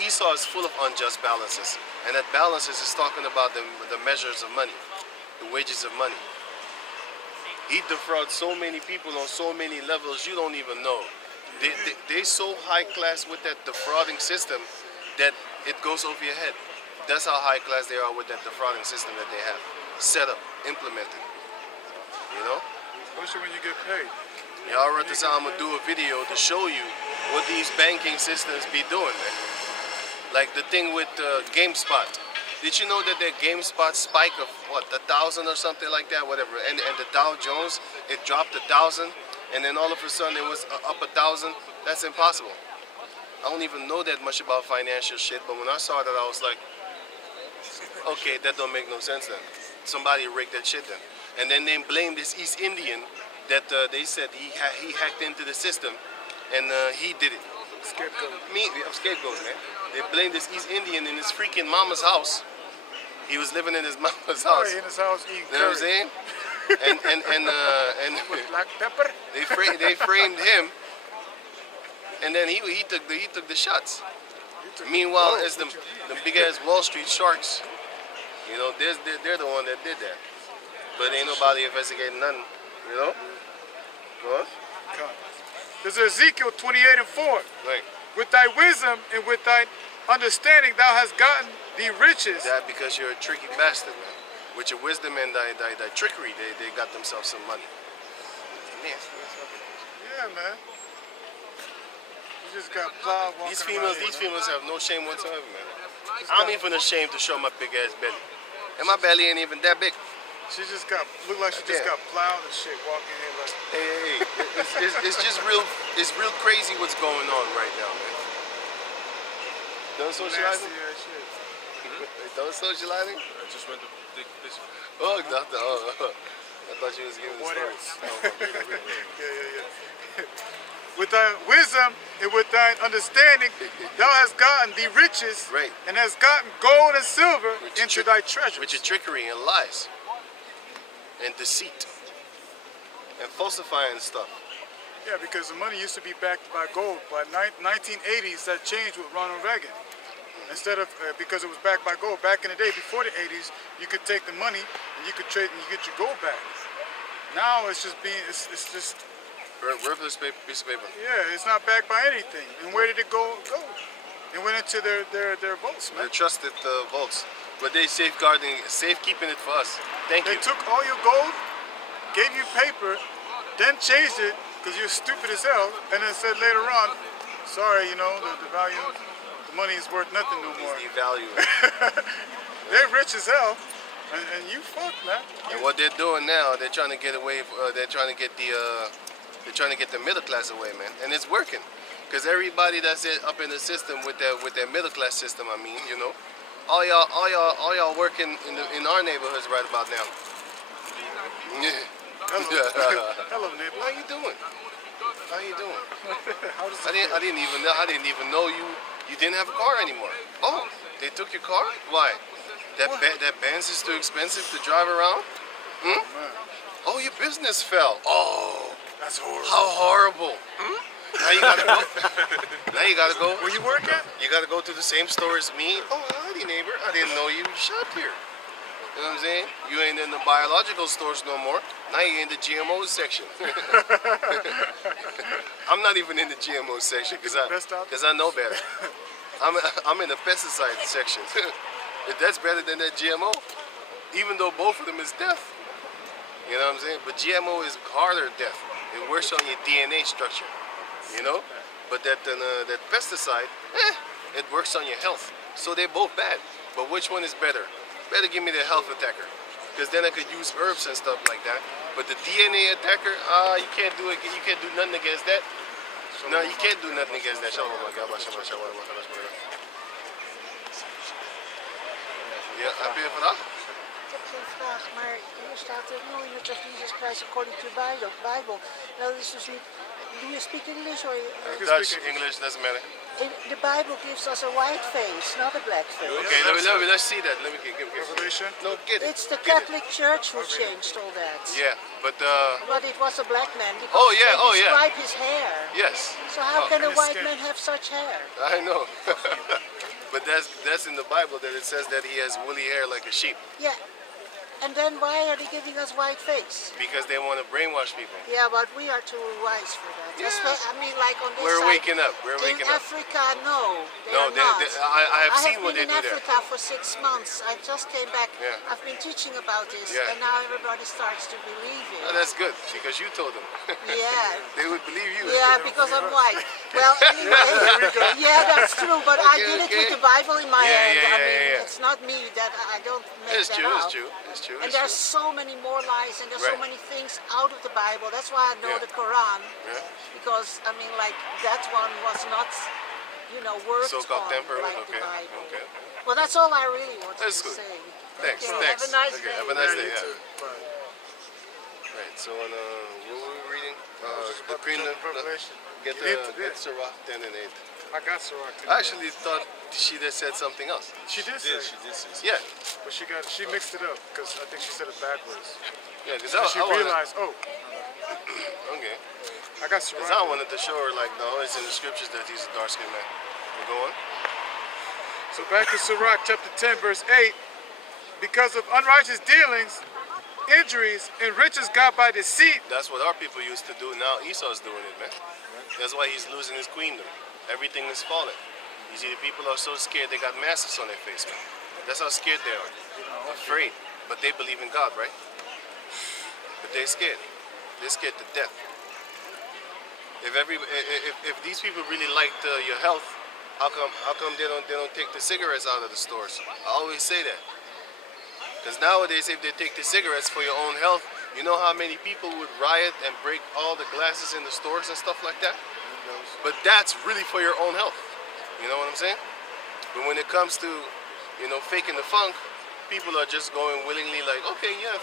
Esau is full of unjust balances, and that balances is talking about the measures of money, the wages of money. He defrauds so many people on so many levels you don't even know. They so high class with that defrauding system that it goes over your head. That's how high class they are with that defrauding system that they have set up, implemented. You know? Especially when you get paid. Y'all right this I'm gonna do a video to show you what these banking systems be doing, man. Like the thing with GameSpot. Did you know that their GameSpot spike of what, 1,000 or something like that, whatever, and the Dow Jones, it dropped 1,000, and then all of a sudden it was up 1,000? That's impossible. I don't even know that much about financial shit, but when I saw that, I was like, okay, that don't make no sense then. Somebody rigged that shit then. And then they blamed this East Indian that they said he hacked into the system, and he did it. Scapegoat. I'm scapegoat, man. They blamed this East Indian in his freaking mama's house. He was living in his mama's house. In his house eating You know what I'm curry. saying? And With black pepper. they framed him, and then he took the shots. Meanwhile, as the big ass Wall Street sharks, you know, they're the one that did that. But ain't nobody investigating nothing, you know. Go on. This is Ezekiel 28 and 4. Right. With thy wisdom and with thy understanding thou hast gotten the riches. That because you're a tricky bastard, man. With your wisdom and thy trickery, they got themselves some money. Yeah, man. You just got plowed walking These around females here, have no shame whatsoever, man. I'm even ashamed to show my big ass belly, and my belly ain't even that big. She just got, look like she just Yeah. got plowed and shit walking here like. Hey, it's just real. It's real crazy what's going on right now, man. Done socializing? Nasty ass shit. Done socializing? I just went to take this. Oh, I thought you was giving the What story. else? Yeah. With thy wisdom and with thine understanding, thou hast gotten the riches, Right. and hast gotten gold and silver With your into trick- thy treasures. With your trickery and lies and deceit and falsifying stuff. Yeah, because the money used to be backed by gold. By 1980s, that changed with Ronald Reagan. Instead of, because it was backed by gold. Back in the day, before the 80s, you could take the money and you could trade and you get your gold back. Now it's just being, it's just, Worthless piece of paper. yeah, it's not backed by anything. And where did it go? It went into their vaults, man. They're trusted vaults, but they safekeeping it for us. Thank They you. took all your gold, gave you paper, then changed it because you're stupid as hell, and then said later on, sorry, you know, the value, the money is worth nothing no more. Devaluing. They're rich as hell, and you fucked, man. And what they're doing now, they're trying to get away. They're trying to get the middle class away, man, and it's working. Because everybody that's up in the system with their middle class system, I mean, you know, all y'all working in our neighborhoods right about now. Hello, neighbor. How you doing? How you doing? How does I didn't even know you didn't have a car anymore. Oh, they took your car? Why? That Benz is too expensive to drive around? Hmm? Man, Oh, your business fell. Oh, that's horrible. how horrible. Hmm? Now you gotta go. Now you gotta go. Where you work at? You gotta go to the same store as me. Oh, howdy, neighbor. I didn't know you shopped here. You know what I'm saying? You ain't in the biological stores no more. Now you're in the GMO section. I'm not even in the GMO section because I know better. I'm in the pesticide section. If that's better than that GMO, even though both of them is death. You know what I'm saying? But GMO is harder death. It works on your DNA structure. You know? But that pesticide, it works on your health. So they're both bad. But which one is better? Better give me the health attacker. Because then I could use herbs and stuff like that. But the DNA attacker, you can't do it. You can't do nothing against that. No, you can't do nothing against that. Ja, heb je een vraag? Ik heb geen vraag, maar hier staat er knowing of Jesus Christ according to the Bible. Nou, dat is dus niet. Do you speak English or? Dutch, English, doesn't matter. The Bible gives us a white face, not a black face. Okay, let's see that. Let me give Revelation? No, get it. It's the Get it. Catholic Church who changed all that. Yeah, but But it was a black man because Oh, yeah, they oh, yeah. describe his hair. yes, So how can a and his white skin. man have such hair? I know. But that's in the Bible that it says that he has woolly hair like a sheep Yeah. And then why are they giving us white face? because they want to brainwash people. Yeah, but we are too wise for that. Yeah. I mean, like on this We're side, waking up. We're waking in up. Africa, no, they No, are not. I have seen been what they in do there. Africa for 6 months. I just came back. Yeah. I've been teaching about this, Yeah. and now everybody starts to believe Oh, it. that's good because you told them. Yeah. They would believe you. Yeah, because I'm white. Well, anyway, yeah, that's true. But I Okay, did it okay. with the Bible in my Yeah, hand. yeah, I mean, yeah. it's not me that I don't make It's that true. up. It's true. It's true. And It's there's true. so many more lies, and there's so Right. many things out of the Bible. That's why I know Yeah. the Quran, Yeah. because I mean, like that one was not, worked So called on temperament. like Okay. the Bible. Okay. Well, that's all I really wanted That's to good. say. Thanks. Okay, Thanks. Have a nice Okay. day. Have a nice Yeah, day. you Yeah. too. Bye. Right. So what were we reading? Just The about Queen. Revelation. Get You need to get do it. Sirach 10 and 8. I got Sirach. I actually thought she just said something else. She did say, Yeah. but she mixed it up because I think she said it backwards. Yeah. Because And she realized, oh, Okay. I got Because Sirach. I wanted to show her like, no, it's in the scriptures that he's a dark skinned man. Go on. So back to Sirach chapter 10, verse 8. Because of unrighteous dealings, injuries, and riches got by deceit. That's what our people used to do. Now Esau's doing it, man. That's why he's losing his queendom. Everything is falling. You see, the people are so scared they got masks on their face, man. That's how scared they are. Afraid. But they believe in God, right? But they're scared. They're scared to death. If these people really liked your health, how come they don't take the cigarettes out of the stores? I always say that. Because nowadays, if they take the cigarettes for your own health, you know how many people would riot and break all the glasses in the stores and stuff like that? But that's really for your own health. You know what I'm saying? But when it comes to, faking the funk, people are just going willingly like, okay, yeah,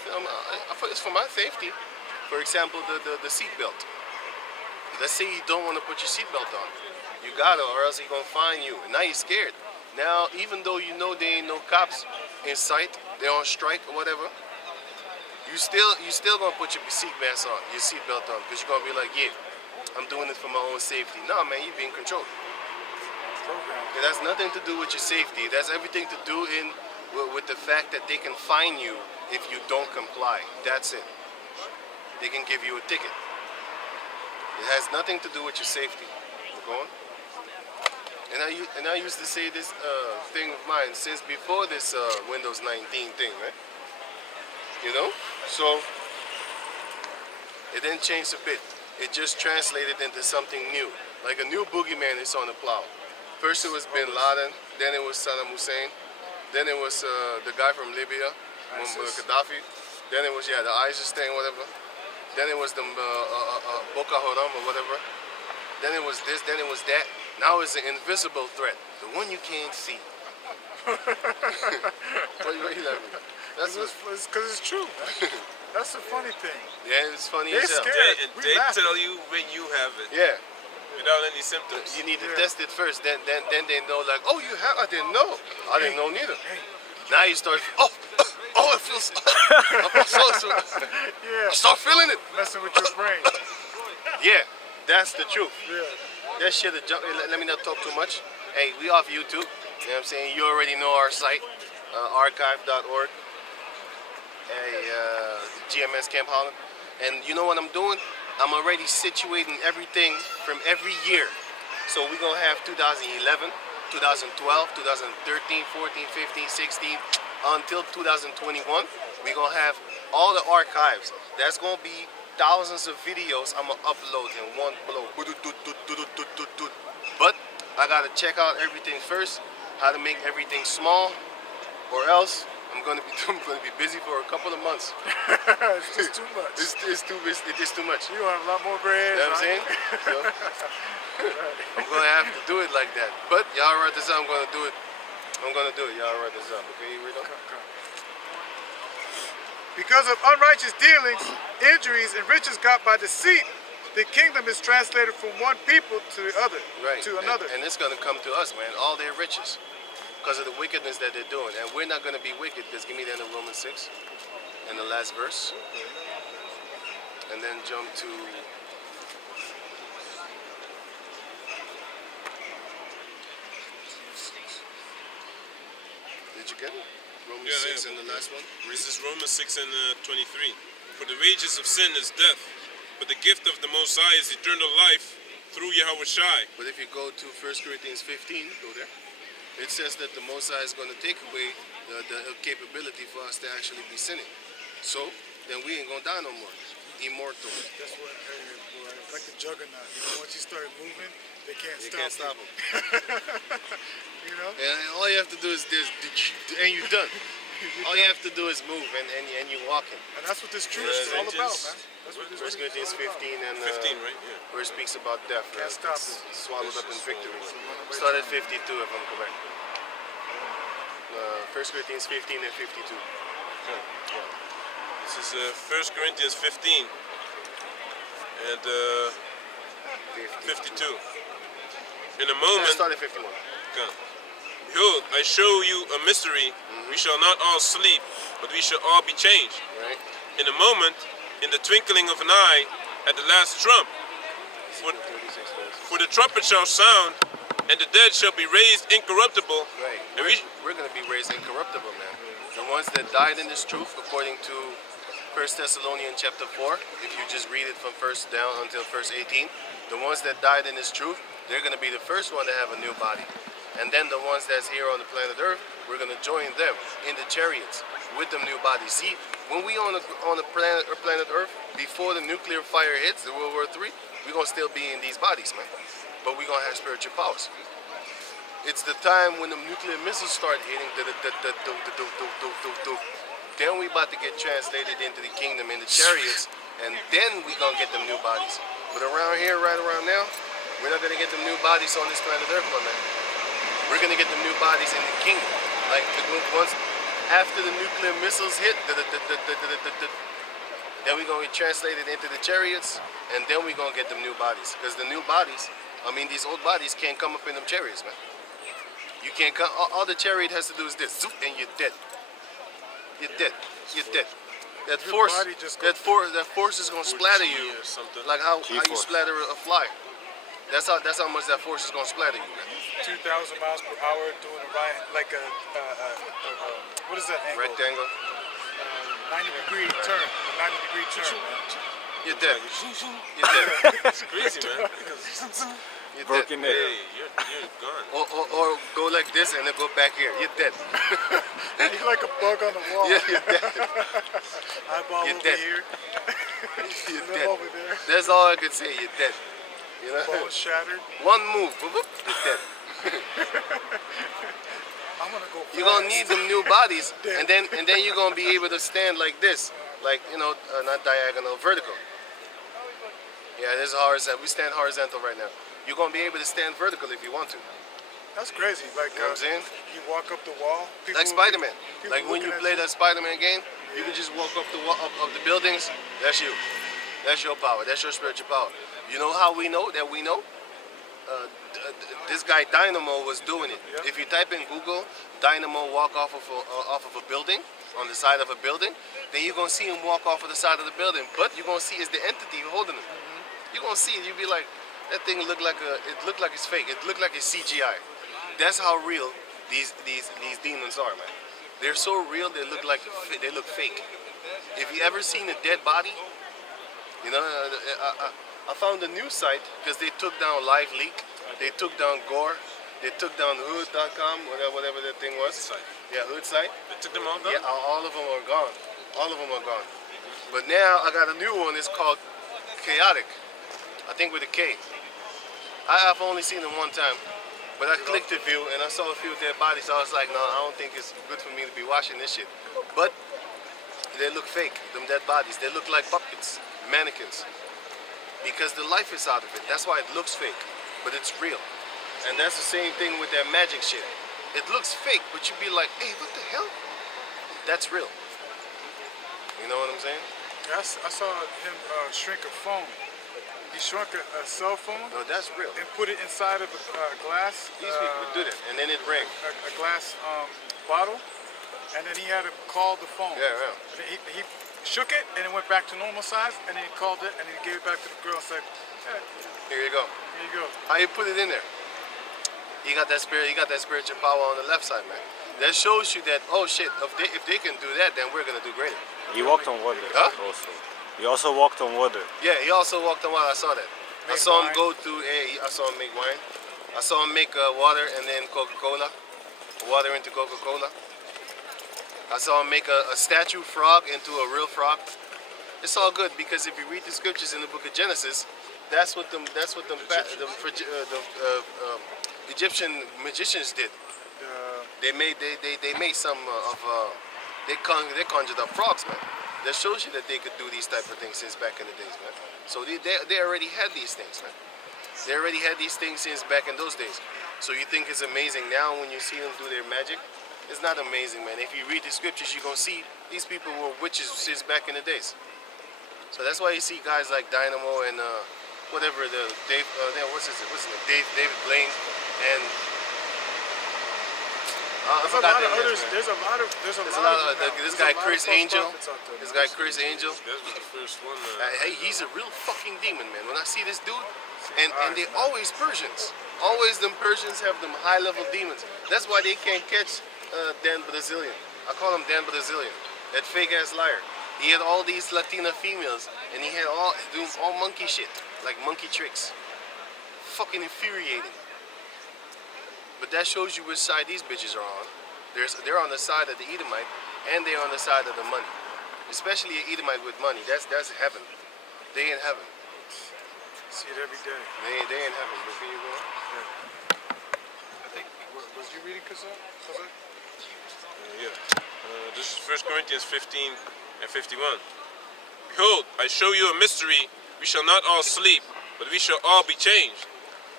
it's for my safety. For example, the seat belt. Let's say you don't want to put your seatbelt on. You gotta, or else he's gonna fine you. And now you're scared. Now, even though you know there ain't no cops in sight, they're on strike or whatever, you still gonna put your seat mask on, your seatbelt on, because you're gonna be like, yeah, I'm doing it for my own safety. No, man, you're being controlled. It has nothing to do with your safety. It has everything to do with the fact that they can fine you if you don't comply. That's it. They can give you a ticket. It has nothing to do with your safety. Go on. And I used to say this thing of mine since before this Windows 19 thing, right? So it didn't change a bit. It just translated into something new. Like a new boogeyman is on the plow. First it was Bin Laden, then it was Saddam Hussein, then it was the guy from Libya, Gaddafi, then it was the ISIS thing, whatever. Then it was the Boko Haram or whatever. Then it was this, then it was that. Now it's an invisible threat, the one you can't see. What are you laughing? That's Because it's true. That's the funny thing. yeah, it's funny They're as hell. scared. They tell you when you have it Yeah, without any symptoms. you need to test it first. Then they know like, oh, you have. I didn't know. I didn't know neither. Now you start. Oh, it feels. I feel so. Yeah. I start feeling it. Messing with your brain. Yeah, that's the truth. Yeah. That shit is junk. Let me not talk too much. Hey, we off YouTube. You know what I'm saying? You already know our site, archive.org. GMS Camp Holland. And you know what I'm doing? I'm already situating everything from every year. So we're going to have 2011, 2012, 2013, 14, 15, 16, until 2021. We're going to have all the archives. That's going to be thousands of videos I'm going to upload in one blow. But I got to check out everything first, how to make everything small, or else I'm going to be busy for a couple of months. It's just too much. It is too much. You gonna have a lot more bread. You know what I'm saying? So, I'm gonna have to do it like that. But y'all write this out. I'm gonna do it. Y'all write this out. Okay, you read it? Because of unrighteous dealings, injuries, and riches got by deceit, the kingdom is translated from one people to the other, Right. to another. And it's gonna come to us, man. All their riches, because of the wickedness that they're doing. And we're not gonna be wicked. Because give me the end of Romans 6, and the last verse, and then jump to. Did you get it? Romans 6 and the last one? This is Romans 6 and 23. For the wages of sin is death, but the gift of the Most High is eternal life through Yahweh Shai. But if you go to 1 Corinthians 15, go there. It says that the Most High is going to take away the capability for us to actually be sinning. So then we ain't going to die no more. Immortal. That's what, boy, it's like the juggernaut. You know, once you start moving, they can't You stop can't stop you. them. You know? And all you have to do is this, and you're done. All you have to do is move, and you're walking. And that's what this truth Yeah, is all about, vengeance. man. That's what this 1 truth is Corinthians all about. 15 and 15, right? Yeah. where it speaks about death. Can't stop it. Swallowed up in victory. runaway Start at train. 52 if I'm correct. 1 Corinthians 15 and 52. This is 1 Corinthians 15 and 52. In a Yeah, moment, start at 51. come. Behold, I show you a mystery. We shall not all sleep, but we shall all be changed. Right? In a moment, in the twinkling of an eye, at the last trump. For, 36 verse. for the trumpet shall sound, and the dead shall be raised incorruptible. Right. And we, We're going to be raised incorruptible, man. The ones that died in this truth, according to 1 Thessalonians chapter 4, if you just read it from first down until verse 18, the ones that died in this truth, they're going to be the first one to have a new body. And then the ones that's here on the planet Earth, we're going to join them in the chariots with them new bodies. See, when we on the planet Earth, before the nuclear fire hits, the World War III, we're going to still be in these bodies, man. But we're going to have spiritual powers. It's the time when the nuclear missiles start hitting, then we about to get translated into the kingdom in the chariots, and then we going to get them new bodies. But around here, right around now, we're not going to get them new bodies on this planet Earth, my man. We're going to get them new bodies in the kingdom. Like once after the nuclear missiles hit, then we're going to get translated into the chariots, and then we're going to get them new bodies. Because the new bodies, I mean, these old bodies can't come up in them chariots, man. You can't come, all the chariot has to do is this, zoop, and you're dead. You're dead. You're dead. That Your force, body just that force is going to splatter you, or something. like how you G-force. splatter a fly. That's how much that force is going to splatter you, man. 2,000 miles per hour doing a right, like a what is that angle? Rectangle, 90-degree turn. A 90-degree turn, man. you're dead. You're dead. It's crazy, man. You're dead. Broken neck. Hey, you're gone. Or go like this and then go back here. You're dead. You're like a bug on the wall. Yeah, you're dead. Eyeball You're over dead. here, You're and then dead. over there. That's all I can say. You're dead. You know? Bone shattered. One move, boop, boop, you're dead. I'm gonna go fast. You're gonna need them new bodies, and then you're gonna be able to stand like this, like not diagonal, vertical. Yeah, this is horizontal. We stand horizontal right now. You're gonna be able to stand vertical if you want to. That's crazy. Like You know what I'm saying? you walk up the wall. Like Spider-Man. Like when you looking at play that Spider-Man game, you can just walk up the wall, up the buildings. That's you. That's your power. That's your spiritual power. You know how we know that we know? This guy Dynamo was doing it. Yeah. If you type in Google, Dynamo walk off of a building, on the side of a building, then you're gonna see him walk off of the side of the building. But you're gonna see is the entity holding him. You're gonna see it. You'll be like, that thing looked like it's fake. It looked like it's CGI. That's how real these demons are, man. They're so real they look fake. if you ever seen a dead body, you know, I found a new site because they took down Live Leak, they took down Gore, they took down Hood.com, whatever that thing was. Site. Yeah, Hood site. They took them all down? Yeah, all of them are gone. All of them are gone. But now I got a new one. It's called Chaotic. I think with a K. I've only seen it one time. But I clicked a few and I saw a few dead bodies. So I was like, no, I don't think it's good for me to be watching this shit. But they look fake, them dead bodies. They look like puppets, mannequins. Because the life is out of it. That's why it looks fake, but it's real. And that's the same thing with that magic shit. It looks fake, but you'd be like, hey, what the hell? That's real. You know what I'm saying? Yeah, I saw him shrink a phone. He shrunk a cell phone No, that's real. and put it inside of a glass. These people would do that, and then it rang. A glass bottle, and then he had to call the phone. Yeah, yeah. And he shook it, and it went back to normal size, and then he called it, and then he gave it back to the girl and said, hey, Here you go. here you go. How you put it in there? You got that spirit. You got that spiritual power on the left side, man. That shows you that, oh shit, if they can do that, then we're gonna do greater. He walked on water Huh? also. He also walked on water. Yeah, he also walked on water. I saw that. I Make saw him wine. go through. I saw him make wine. I saw him make water and then Coca-Cola. Water into Coca-Cola. I saw him make a statue frog into a real frog. It's all good because if you read the scriptures in the book of Genesis, that's what the Egyptian magicians did. They made some they conjured up frogs, man. That shows you that they could do these type of things since back in the days, man. So they already had these things, man. They already had these things since back in those days. So you think it's amazing now when you see them do their magic? It's not amazing, man. If you read the scriptures, you're gonna see these people were witches since back in the days. So that's why you see guys like Dynamo and whatever the what's his name? David Blaine and There's a lot of others. There's a lot of this them guy now. Chris There's a lot of false Angel. prophets out there, This man. guy Chris Angel. That was the first one. Hey, he's a real fucking demon, man. When I see this dude, and they're always Persians. Always them Persians have them high level demons. That's why they can't catch Dan Brazilian. I call him Dan Brazilian. That fake ass liar. He had all these Latina females, and he had doing all monkey shit, like monkey tricks. Fucking infuriating. But that shows you which side these bitches are on. They're on the side of the Edomite, and they're on the side of the money. Especially an Edomite with money. That's heaven. They in heaven. See it every day. They in heaven. But can you go on? I think was you reading Kazan? Yeah. This is 1 Corinthians 15 and 51. Behold, I show you a mystery. We shall not all sleep, but we shall all be changed.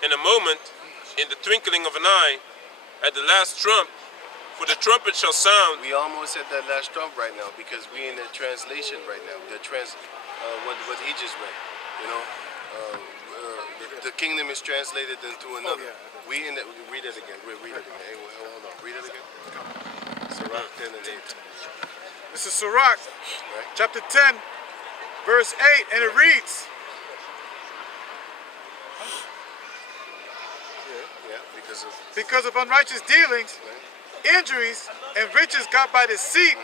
In a moment, in the twinkling of an eye, at the last trump, for the trumpet shall sound. We almost at that last trump right now because we in the translation right now. What he just read. You know, the kingdom is translated into another. We in that. Read it again. Read it again. Hey, hold on. Read it again. Sirach 10 and 8. This is Sirach, Right? chapter 10, verse 8, and it reads. Yeah, Because of unrighteous dealings, injuries, and riches got by deceit,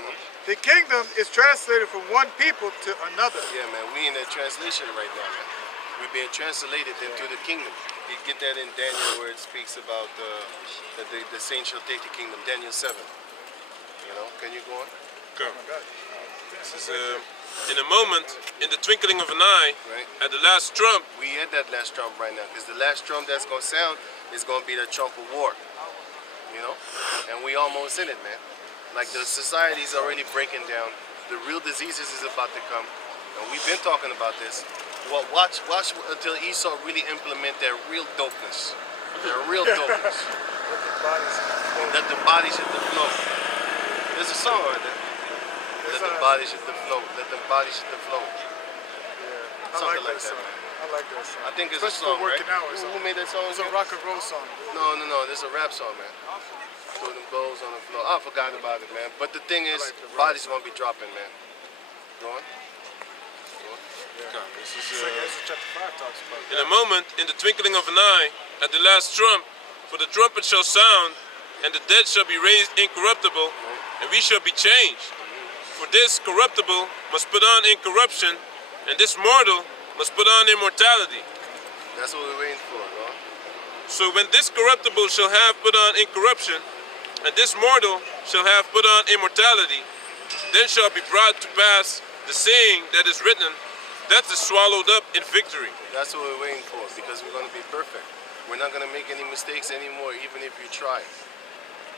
the kingdom is translated from one people to another. Yeah, man, we in that translation right now, man. We're being translated into the kingdom. You get that in Daniel where it speaks about that the saints shall take the kingdom. Daniel 7. You know, can you go on? Go. This is in a moment, in the twinkling of an eye, Right. at the last trump. We at that last trump right now because the last trump that's going to sound is going to be the trump of war. You know? And we almost in it, man. Like the society's already breaking down. The real diseases is about to come. And we've been talking about this. Well, watch until Esau really implement their real dopeness. Their real dopeness. Let the bodies hit the flow. There's a song right there. Let the bodies hit the flow. Let the bodies hit the flow. Something like that. I like that song. I think it's a Especially song, for right? working out or Who something. made that song? It's a again? rock and roll song. No. There's a rap song, man. Throw them goals on the floor. I forgot about it, man. But the thing is, like the rap bodies gonna be dropping, man. Go on. This is, It's like that's what chapter 5 talks about. in a moment, in the twinkling of an eye, at the last trump, for the trumpet shall sound, and the dead shall be raised incorruptible, and we shall be changed. For this corruptible must put on incorruption, and this mortal must put on immortality. That's what we're waiting for, no? So when this corruptible shall have put on incorruption, and this mortal shall have put on immortality, then shall be brought to pass the saying that is written, death is swallowed up in victory. That's what we're waiting for, because we're going to be perfect. We're not going to make any mistakes anymore, even if you try.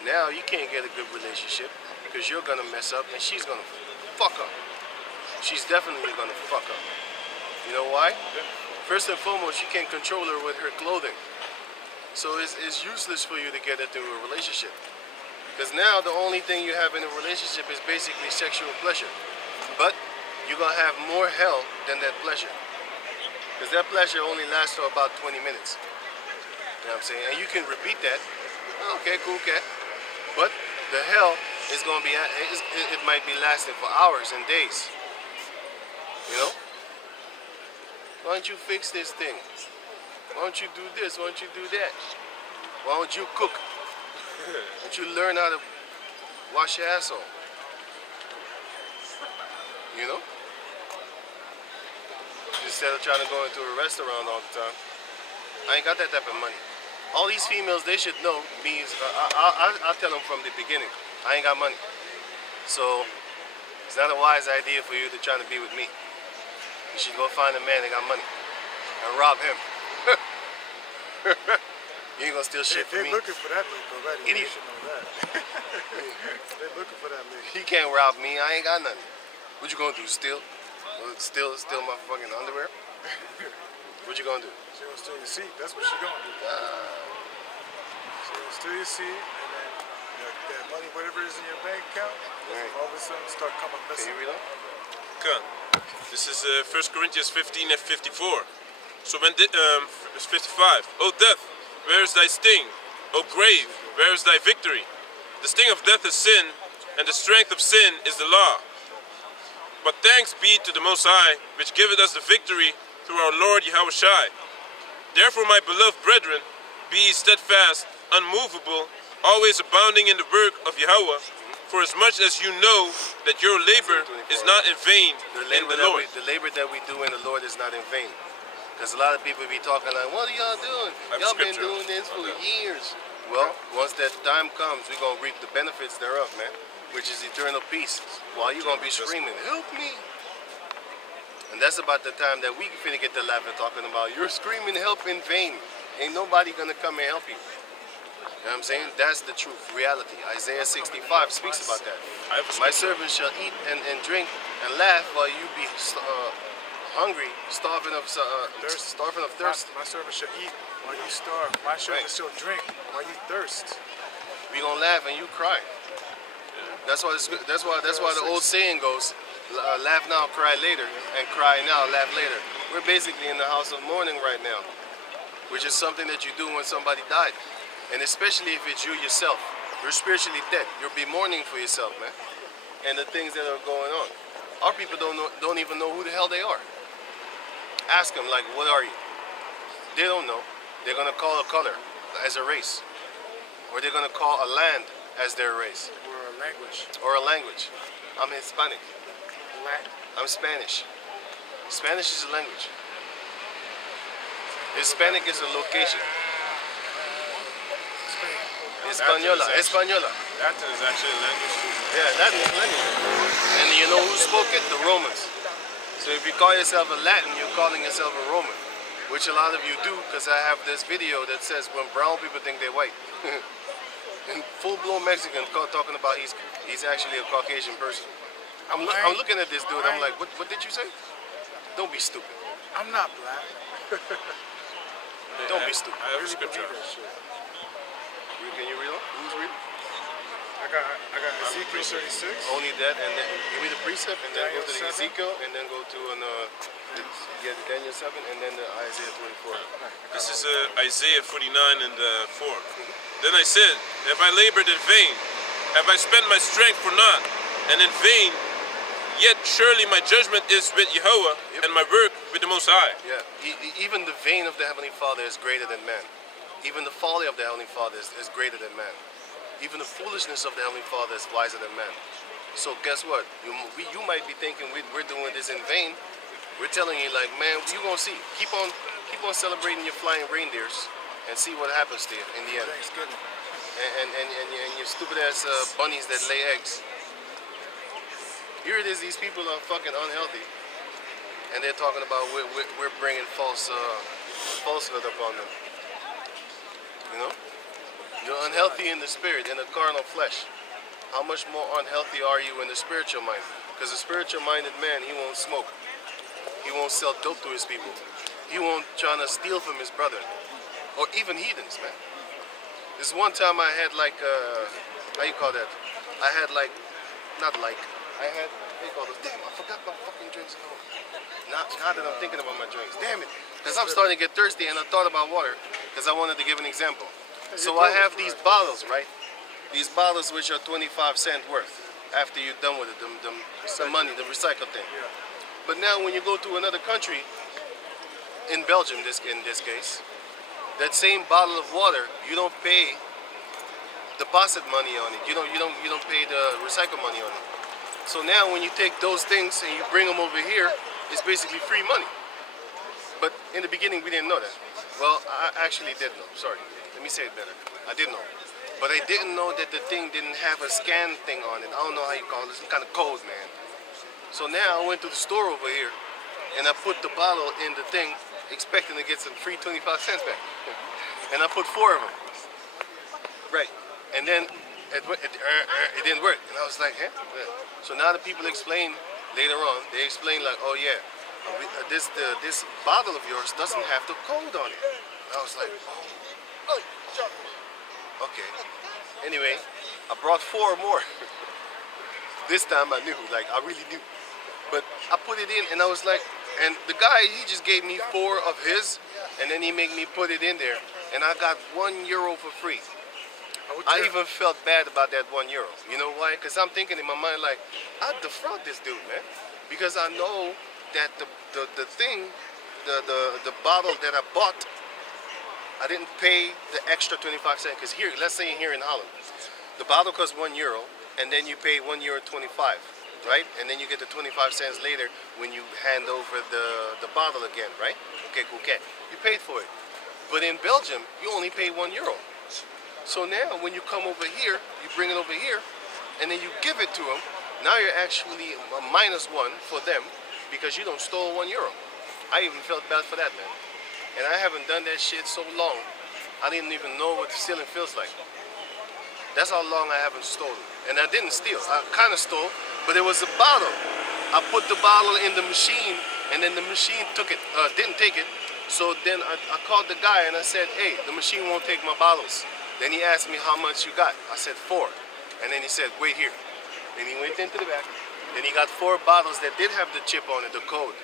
Now you can't get a good relationship because you're going to mess up and she's going to fuck up. She's definitely going to fuck up. You know why? First and foremost, you can't control her with her clothing. So it's useless for you to get into a relationship. Because now the only thing you have in a relationship is basically sexual pleasure. But you're going to have more hell than that pleasure. Because that pleasure only lasts for about 20 minutes. You know what I'm saying? And you can repeat that. Okay, cool cat. But the hell is going to be, it might be lasting for hours and days. You know? Why don't you fix this thing? Why don't you do this? Why don't you do that? Why don't you cook? Why don't you learn how to wash your asshole? You know? Instead of trying to go into a restaurant all the time. I ain't got that type of money. All these females, they should know me. I'll tell them from the beginning. I ain't got money. So, it's not a wise idea for you to try to be with me. You should go find a man that got money and rob him. You ain't gonna steal shit from me. They're looking for that look already. Idiot. You should know that. They're looking for that look. He can't rob me. I ain't got nothing. What you gonna do? Steal? Steal my fucking underwear? What you gonna do? She gonna steal your seat. That's what she gonna do. She gonna steal your seat, and then that money, whatever is in your bank account, Right. all of a sudden start coming Can missing. you read on? Okay. This is 1 Corinthians 15 and 54. So when, verse 55. O death, where is thy sting? O grave, where is thy victory? The sting of death is sin, and the strength of sin is the law. But thanks be to the Most High, which giveth us the victory through our Lord Yahushua. Therefore, my beloved brethren, be ye steadfast, unmovable, always abounding in the work of Yahweh, for as much as you know that your labor is not in vain in the Lord. The labor that we do in the Lord is not in vain. Because a lot of people be talking like, what are y'all doing? I have Y'all been scripture doing this for on that. years. Well, once that time comes, we're going to reap the benefits thereof, man. Which is eternal peace. While you're going to be screaming, help me. And that's about the time that we finna get to laughing talking about, you're screaming help in vain. Ain't nobody going to come and help you. You know what I'm saying? That's the truth, reality. Isaiah 65 speaks about that. I have a My scripture. servants shall eat and drink and laugh while you be hungry, starving of thirst. My servant shall eat while you starve. My servant shall drink while you thirst. We gonna laugh and you cry. That's why the old saying goes, laugh now, cry later, and cry now, laugh later. We're basically in the house of mourning right now, which is something that you do when somebody died. And especially if it's you yourself. You're spiritually dead. You'll be mourning for yourself, man. And the things that are going on. Our people don't even know who the hell they are. Ask them, like, what are you? They don't know. They're going to call a color as a race. Or they're going to call a land as their race. Or a language. Or a language. I'm Hispanic. Latin. I'm Spanish. Spanish is a language. Hispanic is a location. Española. Española. Latin is actually a language too. Yeah, Latin is language. And you know who spoke it? The Romans. So if you call yourself a Latin, you're calling yourself a Roman. Which a lot of you do, because I have this video that says when brown people think they're white. And full-blown Mexican talking about he's actually a Caucasian person. I'm looking at this dude, I'm like, what did you say? Don't be stupid. I'm not black. Don't be stupid. I have a scripture. Can you read on? Who's reading? I got Ezekiel 36. Only that, and then you read the precept, and then go to the Daniel 7. Ezekiel, and then go to the Daniel 7, and then the Isaiah 24. This is Isaiah 49 and 4. Then I said, have I labored in vain? Have I spent my strength for naught? And in vain, yet surely my judgment is with Yahweh, and my work with the Most High. Yeah, even the vein of the Heavenly Father is greater than man. Even the folly of the Heavenly Father is greater than man. Even the foolishness of the Heavenly Father is wiser than man. So guess what? You might be thinking we're doing this in vain. We're telling you like, man, you gonna see. Keep on celebrating your flying reindeers and see what happens to you in the end. Thanksgiving. And your stupid ass bunnies that lay eggs. Here it is. These people are fucking unhealthy, and they're talking about we're bringing falsehood upon them. You know, you're unhealthy in the spirit, in the carnal flesh. How much more unhealthy are you in the spiritual mind? Because the spiritual-minded man, he won't smoke. He won't sell dope to his people. He won't try to steal from his brother. Or even heathens, man. This one time I had like, how you call that? I had like, I had, how you call this? Damn, I forgot my fucking drinks at home. Now that I'm thinking about my drinks. Damn it. Because I'm starting to get thirsty and I thought about water. Because I wanted to give an example. So I have these bottles, right? These bottles which are 25 cents worth after you're done with it, the money, the recycle thing. But now when you go to another country, in Belgium in this case, that same bottle of water, you don't pay deposit money on it. You don't pay the recycle money on it. So now when you take those things and you bring them over here, it's basically free money. But in the beginning we didn't know that. Well, I actually did know. Sorry, let me say it better. I did know. But I didn't know that the thing didn't have a scan thing on it. I don't know how you call it, some kind of code, man. So now I went to the store over here and I put the bottle in the thing expecting to get some free 25 cents back. And I put 4 of them. Right. And then it didn't work. And I was like, huh? So now the people explain later on, they explain like, oh yeah, this bottle of yours doesn't have the code on it. And I was like, oh. Okay. Anyway, I brought 4 more. This time I knew, like I really knew. But I put it in and I was like, and the guy, he just gave me 4 of his and then he made me put it in there and I got €1 for free. I even felt bad about that €1. You know why? Because I'm thinking in my mind like, I'd defraud this dude, man. Because I know that the bottle that I bought, I didn't pay the extra 25 cents. Because here, let's say here in Holland, the bottle costs €1 and then you pay €1.25, right? And then you get the 25 cents later when you hand over the bottle again, right? Okay, cool, okay. You paid for it. But in Belgium, you only pay €1. So now when you come over here, you bring it over here and then you give it to them. Now you're actually a -1 for them because you don't stole €1. I even felt bad for that, man. And I haven't done that shit so long, I didn't even know what stealing feels like. That's how long I haven't stolen. And I didn't steal. I kind of stole, but it was a bottle. I put the bottle in the machine, and then the machine didn't take it. So then I called the guy and I said, hey, the machine won't take my bottles. Then he asked me how much you got. I said 4. And then he said, wait here. Then he went into the back. Then he got 4 bottles that did have the chip on it, the code.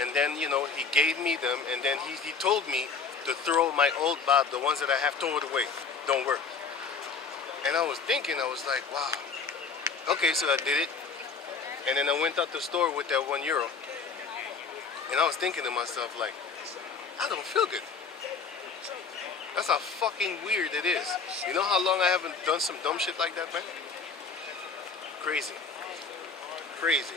And then, you know, he gave me them, and then he told me to throw my old bottle, the ones that I have thrown away, don't work. And I was thinking, I was like, wow. Okay, so I did it. And then I went out the store with that €1. And I was thinking to myself, like, I don't feel good. That's how fucking weird it is. You know how long I haven't done some dumb shit like that, man? Crazy. Crazy.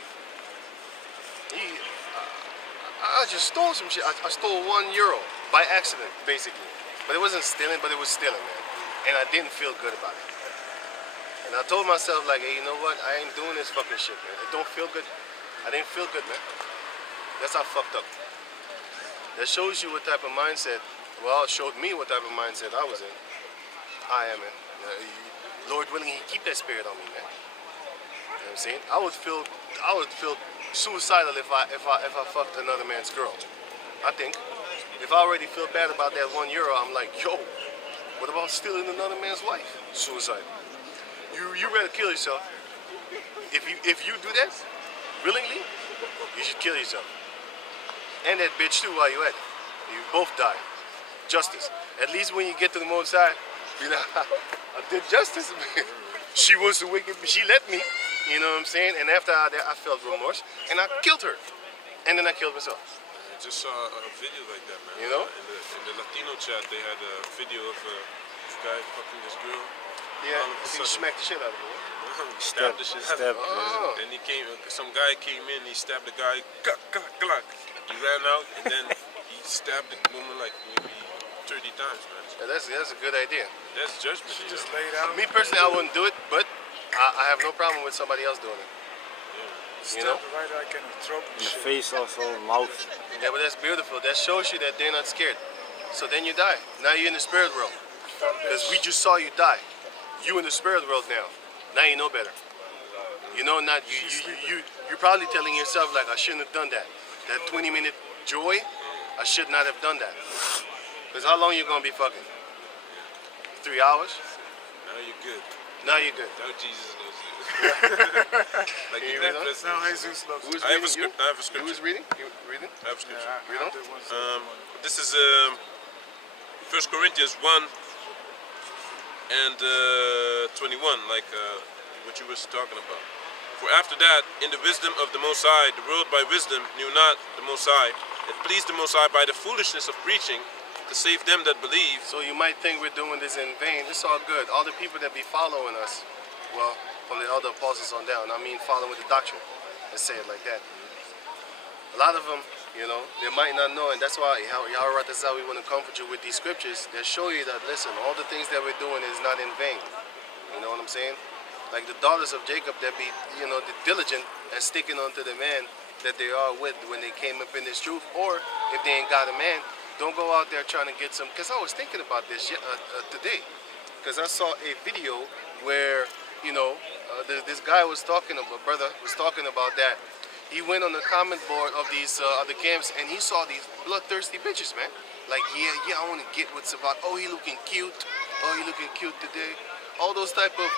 I just stole some shit. I stole €1 by accident, basically. But it wasn't stealing, but it was stealing, man. And I didn't feel good about it. And I told myself, like, hey, you know what? I ain't doing this fucking shit, man. It don't feel good. I didn't feel good, man. That's how fucked up. That shows you what type of mindset, well, it showed me what type of mindset I was in. I am, man. Lord willing, he keep that spirit on me, man. You know what I'm saying? I would feel suicidal if I fucked another man's girl. I think. If I already feel bad about that €1, I'm like, yo, what about stealing another man's wife? Suicide. You rather kill yourself. If you do that willingly, you should kill yourself. And that bitch too while you at it. You both die. Justice. At least when you get to the Most High, you know, I did justice. She was the wicked, she let me. You know what I'm saying? And after that, I felt remorse, and I killed her. And then I killed myself. I just saw a video like that, man. You know? In the Latino chat, they had a video of a guy fucking this girl. Yeah, All of a he sudden. smacked the shit out of him. Stabbed the shit out of him. Oh. And he came. Some guy came in. He stabbed the guy. Glock. He ran out and then he stabbed the woman like maybe 30 times, man. Yeah, that's a good idea. That's judgment. You Just know? laid out. Me personally, I wouldn't do it, but I have no problem with somebody else doing it. You know? Stabbed her right like in the throat and In the shit. face also, mouth. Yeah, but that's beautiful. That shows you that they're not scared. So then you die. Now you're in the spirit world. Because we just saw you die. You in the spirit world now. Now you know better. You know, not you're probably telling yourself like, I shouldn't have done that. That 20-minute joy, I should not have done that. Because how long you gonna be fucking? 3 hours? Now you're good. Now you're good. Now Jesus loves you. Like Can you you read did, on? listen. Now Jesus loves Who's you. I have a reading? script. I have a scripture. Who's reading? You reading? I have a scripture. Yeah, Read on. I did one. This is 1 Corinthians 1 and 21, like what you were talking about. For after that, in the wisdom of the Most High, the world by wisdom knew not the Most High. It pleased the Most High by the foolishness of preaching to save them that believe. So you might think we're doing this in vain. It's all good. All the people that be following us, well, from the other apostles on down, I mean following the doctrine. Let's say it like that. A lot of them, you know, they might not know, and that's why Yahweh Ratazah, we want to comfort you with these scriptures that show you that, listen, all the things that we're doing is not in vain. You know what I'm saying? Like the daughters of Jacob that be, you know, diligent and sticking onto the man that they are with when they came up in this truth, or if they ain't got a man, don't go out there trying to get some, because I was thinking about this today, because I saw a video where, you know, this guy was talking about, brother was talking about that. He went on the comment board of these other camps and he saw these bloodthirsty bitches, man. Like, yeah, I want to get what's about. Oh, he looking cute. Oh, he looking cute today. All those type of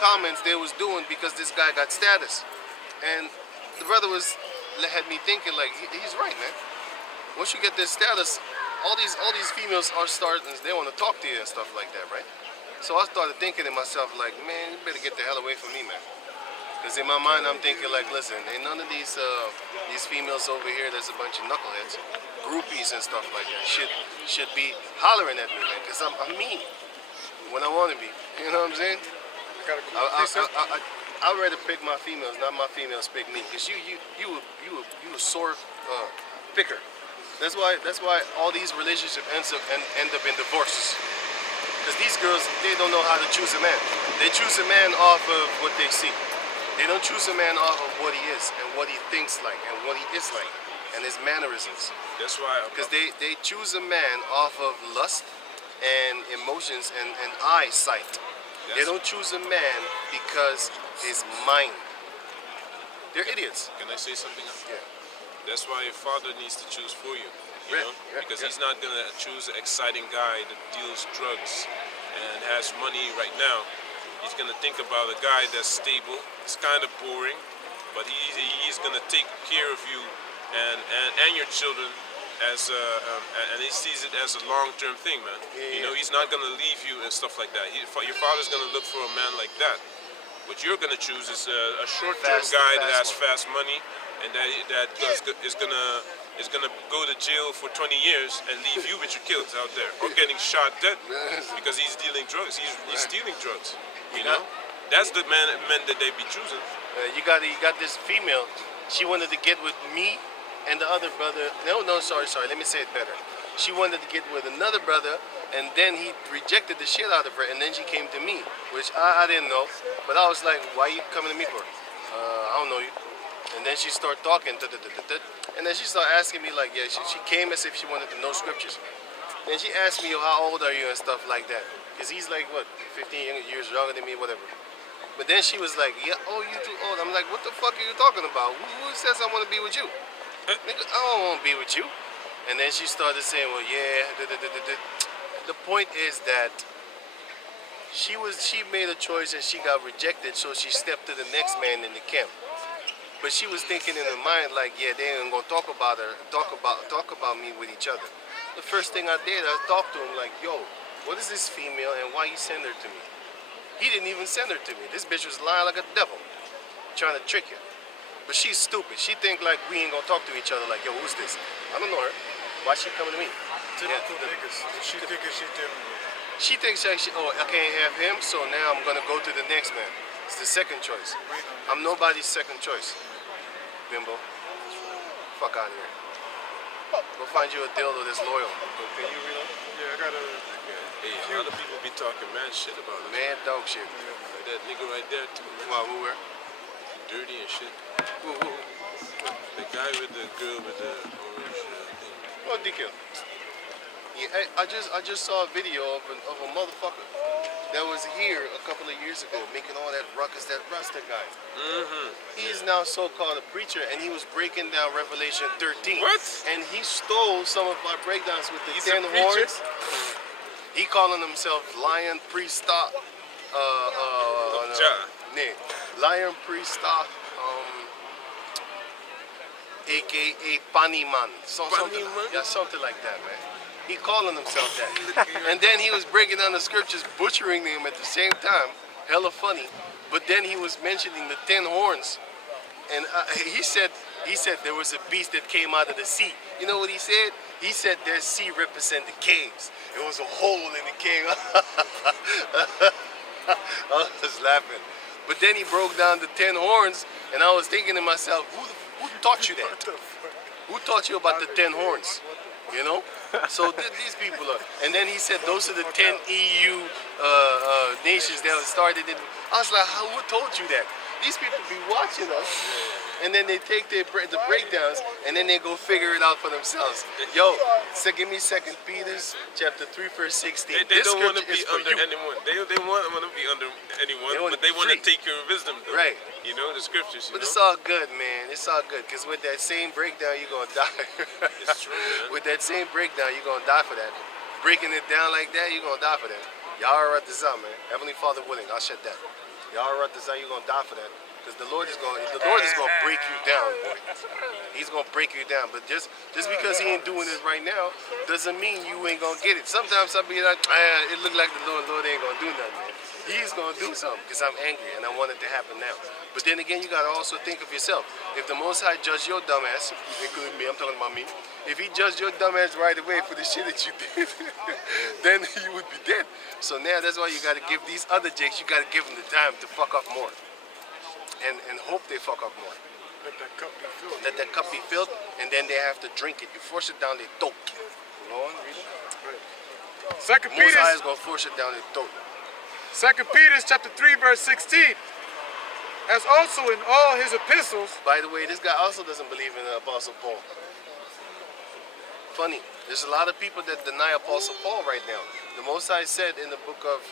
comments they was doing because this guy got status, and the brother had me thinking like he's right, man. Once you get this status, all these females are starting. They want to talk to you and stuff like that, right? So I started thinking to myself like, man, you better get the hell away from me, man. Because in my mind, I'm thinking like, listen, ain't none of these females over here that's a bunch of knuckleheads, groupies and stuff like that should be hollering at me, man. Because I'm mean when I want to be. You know what I'm saying? I'd rather pick my females, not my females pick me. Because you a sore picker. That's why all these relationships end up in divorces. Because these girls, they don't know how to choose a man. They choose a man off of what they see. They don't choose a man off of what he is and what he thinks like and what he is like and his mannerisms. That's why. Because they choose a man off of lust and emotions and eyesight. They don't choose a man because his mind. They're idiots. Can I say something else? Yeah. That's why your father needs to choose for you. You Yeah, know? yeah, Because yeah. he's not gonna choose an exciting guy that deals drugs and has money right now. He's gonna think about a guy that's stable. It's kind of boring, but he's gonna take care of you and your children as and he sees it as a long-term thing, man. Yeah, You know, yeah. he's not gonna leave you and stuff like that. Your father's gonna look for a man like that. What you're gonna choose is a short-term guy that has fast money and is gonna go to jail for 20 years and leave you with your kids out there, or getting shot dead because he's dealing drugs. He's stealing drugs. You know, that's the men that they be choosing. You got this female. She wanted to get with me and the other brother. No, sorry. Let me say it better. She wanted to get with another brother, and then he rejected the shit out of her, and then she came to me, which I didn't know. But I was like, why are you coming to me for? I don't know you. And then she started talking, and then she started asking me like, yeah, she came as if she wanted to know scriptures. Then she asked me, how old are you and stuff like that? Because he's like, what, 15 years younger than me, whatever. But then she was like, yeah, oh, you too old. I'm like, what the fuck are you talking about? Who says I want to be with you? Nigga, I don't want to be with you. And then she started saying, well, yeah, The point is that she made a choice and she got rejected, so she stepped to the next man in the camp. But she was thinking in her mind like, yeah, they ain't gonna talk about me with each other. The first thing I did, I talked to him like, yo, what is this female and why you send her to me? He didn't even send her to me. This bitch was lying like a devil, trying to trick you. But she's stupid. She think like we ain't gonna talk to each other like, yo, who's this? I don't know her. Why she coming to me? Typical niggas. She thinking she different. She thinks like, oh, I can't have him, so now I'm gonna go to the next man. It's the second choice. I'm nobody's second choice. Bimbo. Fuck out of here. Go find you a dildo that's loyal. Can you read them? Yeah, I gotta. Hey, a lot of people be talking mad shit about him. Man, dog shit. Like that nigga right there too, man. Wow, who were? Dirty and shit. Who? The guy with the girl with the orange thing. Well, DQ. Yeah, I just saw a video of a motherfucker that was here a couple of years ago making all that ruckus, that Rasta guy. He is now so-called a preacher, and he was breaking down Revelation 13. What? And he stole some of our breakdowns with the He's 10 a preacher? horns. He calling himself Lion Priesta. Nee, Lion Priesta, aka Paniman. Yeah, something like that, man. He calling himself that. And then he was breaking down the scriptures, butchering them at the same time. Hella funny. But then he was mentioning the 10 horns. And he said there was a beast that came out of the sea. You know what he said? He said their sea represented caves. It was a hole in the cave. I was laughing. But then he broke down the 10 horns, and I was thinking to myself, who taught you that? Who taught you about the 10 horns? You know? So these people are. And then he said those are the 10 EU nations that started it. I was like, who told you that? These people be watching us, and then they take the breakdowns, and then they go figure it out for themselves. Yo, so give me 2 Peter chapter 3 verse 16. They This don't want to scripture be is for under you. anyone. They want to be under anyone, wanna but they be want to free. take your wisdom, though. Right. You know, the scriptures, you But know? it's all good, man. It's all good. Because with that same breakdown, you're going to die. It's true, man. With that same breakdown, you're going to die for that. Breaking it down like that, you're going to die for that. Y'all write this out, man. Heavenly Father willing, I'll shut that. Y'all write this out, you're going to die for that. Because the Lord is going to break you down, boy. He's going to break you down. But just because he ain't doing it right now, doesn't mean you ain't going to get it. Sometimes I'll be like, it look like the Lord ain't going to do nothing, man. He's going to do something because I'm angry and I want it to happen now. But then again, you got to also think of yourself. If the Most High judged your dumbass, including me, I'm talking about me, if he judged your dumbass right away for the shit that you did, then you would be dead. So now that's why you got to give these other jakes, you got to give them the time to fuck up more. And hope they fuck up more. Let that cup be filled. Let that cup be filled, and then they have to drink it. You force it down their throat. Go on, read it. 2 Most High is Peter, going to force it down their throat. 2 Peter chapter 3 verse 16. As also in all his epistles. By the way, this guy also doesn't believe in the Apostle Paul. Funny. There's a lot of people that deny Apostle Paul right now. The Most High said in the book of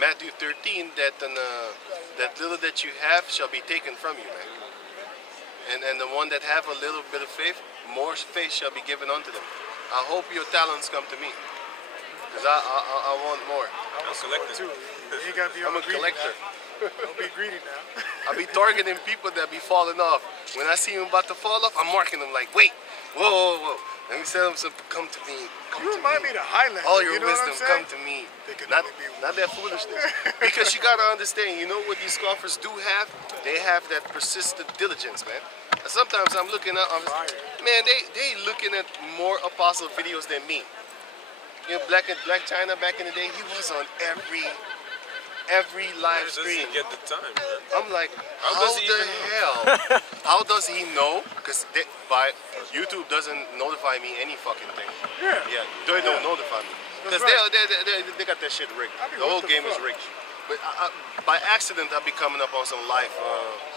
Matthew 13 that that little that you have shall be taken from you, man. And the one that have a little bit of faith, more faith shall be given unto them. I hope your talents come to me, because I want more. I'm a collector too. You ain't gotta be I'm all a greedy collector. now. Don't be greedy now. I be targeting people that be falling off. When I see them about to fall off, I'm marking them like, wait, whoa. Let me tell them something. Come to me. Come You to remind me of the Highlander. All your you know wisdom, what I'm come saying? to me. They can Not, only be not that foolishness. Because you gotta understand, you know what these scoffers do have? They have that persistent diligence, man. And sometimes I'm looking at, man, they looking at more apostle videos than me. You know, Black China back in the day, he was on every live He stream. doesn't get the time, man. I'm like, how does he the even know? hell? How does he know? Because YouTube doesn't notify me any fucking thing. Yeah. They don't notify me. Because That's they got that shit rigged. I mean, The whole what the game is fuck? rigged. But by accident, I'll be coming up on some live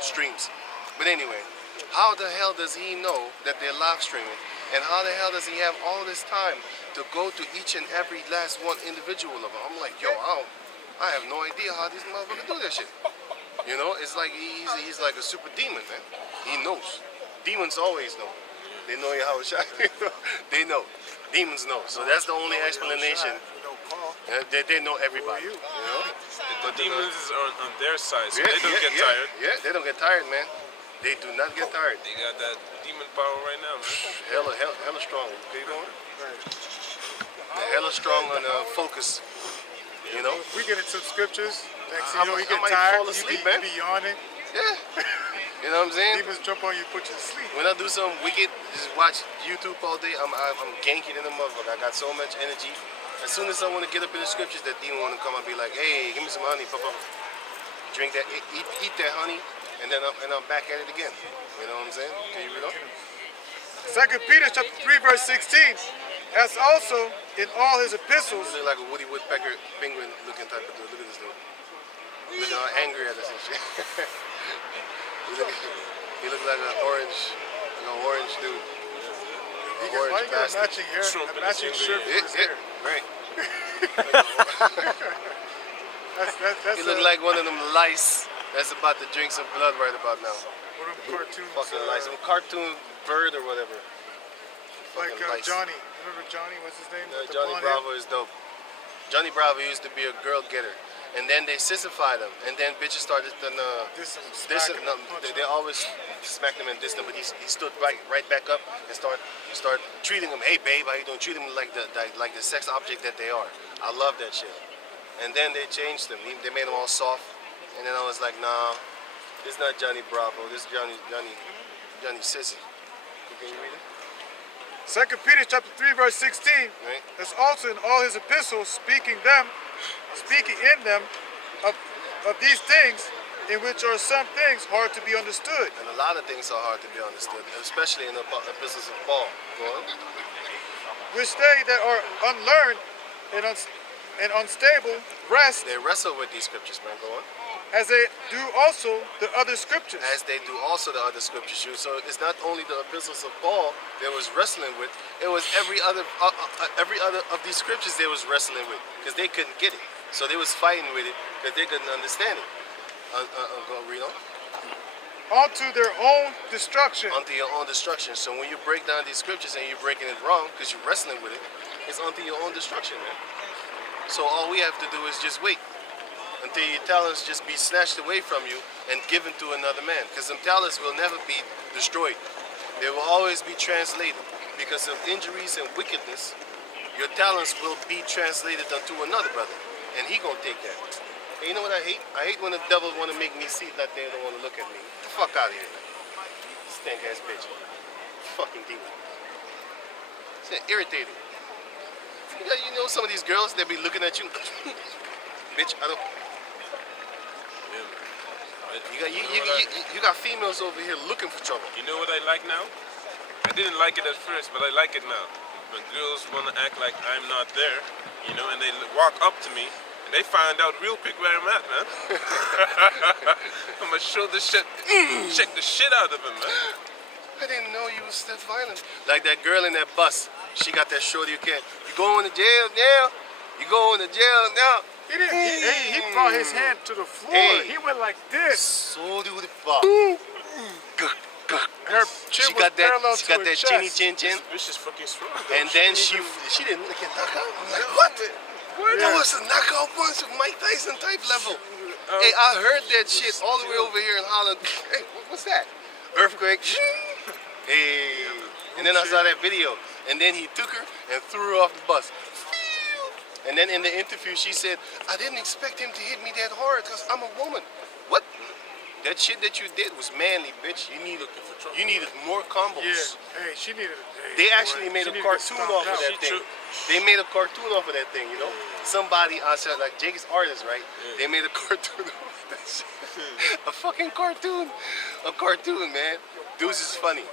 streams. But anyway, how the hell does he know that they're live streaming? And how the hell does he have all this time to go to each and every last one individual of them? I'm like, yo, I have no idea how these motherfuckers do that shit. You know, it's like he's like a super demon, man. He knows. Demons always know. They know how to shine. They know. Demons know. So that's the only explanation. They know everybody. You know? The demons are on their side, so Yeah, they don't get tired. Yeah, they don't get tired, man. They do not get tired. They got that demon power right now, man. Hella strong. Okay, going? They're hella strong on focus. You know? We get into some scriptures. Next I thing you know, you might get tired. fall asleep, you man. be yawning. Yeah. You know what I'm saying? Demons jump on you, put you to sleep. When I do something wicked, just watch YouTube all day. I'm ganking in the motherfucker. I got so much energy. As soon as I want to get up in the scriptures, that demon want to come and be like, hey, give me some honey, pop up. Drink that, eat that honey, and then I'm back at it again. You know what I'm saying? Can you read on? 2 Peter chapter 3, verse 16. As also in all his epistles. He look like a Woody Woodpecker penguin looking type of dude. Look at this dude. Looking all angry at us and shit. he look like an orange dude. Why you got a matching hair, Trump a in matching the shirt same for his hair? Right. That's He look like one of them lice that's about to drink some blood right about now. one of them cartoons. Fucking lice. Some cartoon bird or whatever. Like Fucking lice. Johnny. Remember Johnny? What's his name? With the Johnny blonde Bravo hair? is dope. Johnny Bravo used to be a girl getter. And then they sissified him. And then bitches started to Diss him, diss smack him. him, No, punch they him. always smacked him and dissed him, but he stood right back up and start treating him, hey babe, how you doing? Treat him like the sex object that they are. I love that shit. And then they changed him. They made him all soft. And then I was like, nah, this is not Johnny Bravo. This is Johnny Sissy. Can you read it? 2 Peter chapter 3, verse 16. Right? As also in all his epistles, speaking in them of these things, in which are some things hard to be understood, And a lot of things are hard to be understood, especially in the epistles of Paul. Go on. which they that are unlearned and unstable rest, They wrestle with these scriptures, man. Go on. as they do also the other scriptures. As they do also the other scriptures. So it's not only the epistles of Paul they was wrestling with. It was every other of these scriptures they was wrestling with because they couldn't get it. So they was fighting with it because they couldn't understand it. Go read on. Unto their own destruction. Unto your own destruction. So when you break down these scriptures and you're breaking it wrong because you're wrestling with it, it's unto your own destruction, man. So all we have to do is just wait until your talents just be snatched away from you and given to another man. Because them talents will never be destroyed. They will always be translated. Because of injuries and wickedness, your talents will be translated unto another brother. And he gonna take that. And you know what I hate? I hate when the devil wanna make me see that they don't wanna look at me. Get the fuck out of here, man. Stank ass bitch. Fucking demon. It's irritating. You know some of these girls, they be looking at you. Bitch, I don't. You got females over here looking for trouble. You know what I like now? I didn't like it at first, but I like it now. When girls want to act like I'm not there, you know, and they walk up to me, and they find out real quick where I'm at, man. I'm gonna show the shit, check the shit out of him, man. I didn't know you was that violent. Like that girl in that bus. She got that shorty you can't. You going to jail now? You going to jail now? He didn't. He brought his hand to the floor. Hey. He went like this. So do the fuck. Her chin She was got that. parallel She to got her that chest. chinny chin chin. This is fucking strong. And then she didn't get knocked out. I'm like, what? That Yeah. was a knockout punch of Mike Tyson type level. Hey, I heard that shit all the way over here in Holland. Hey, what's that? Earthquake. Hey. And then I saw that video. And then he took her and threw her off the bus. And then in the interview, she said, I didn't expect him to hit me that hard because I'm a woman. What? That shit that you did was manly, bitch. You needed more combos. Yeah. Hey, she needed. Hey, They boy, actually made she a needed to cartoon stomp off of out. that thing. They made a cartoon off of that thing, you know? Somebody, I said, like Jake's artist, right? They made a cartoon off of that shit. A fucking cartoon. A cartoon, man. Dudes is funny.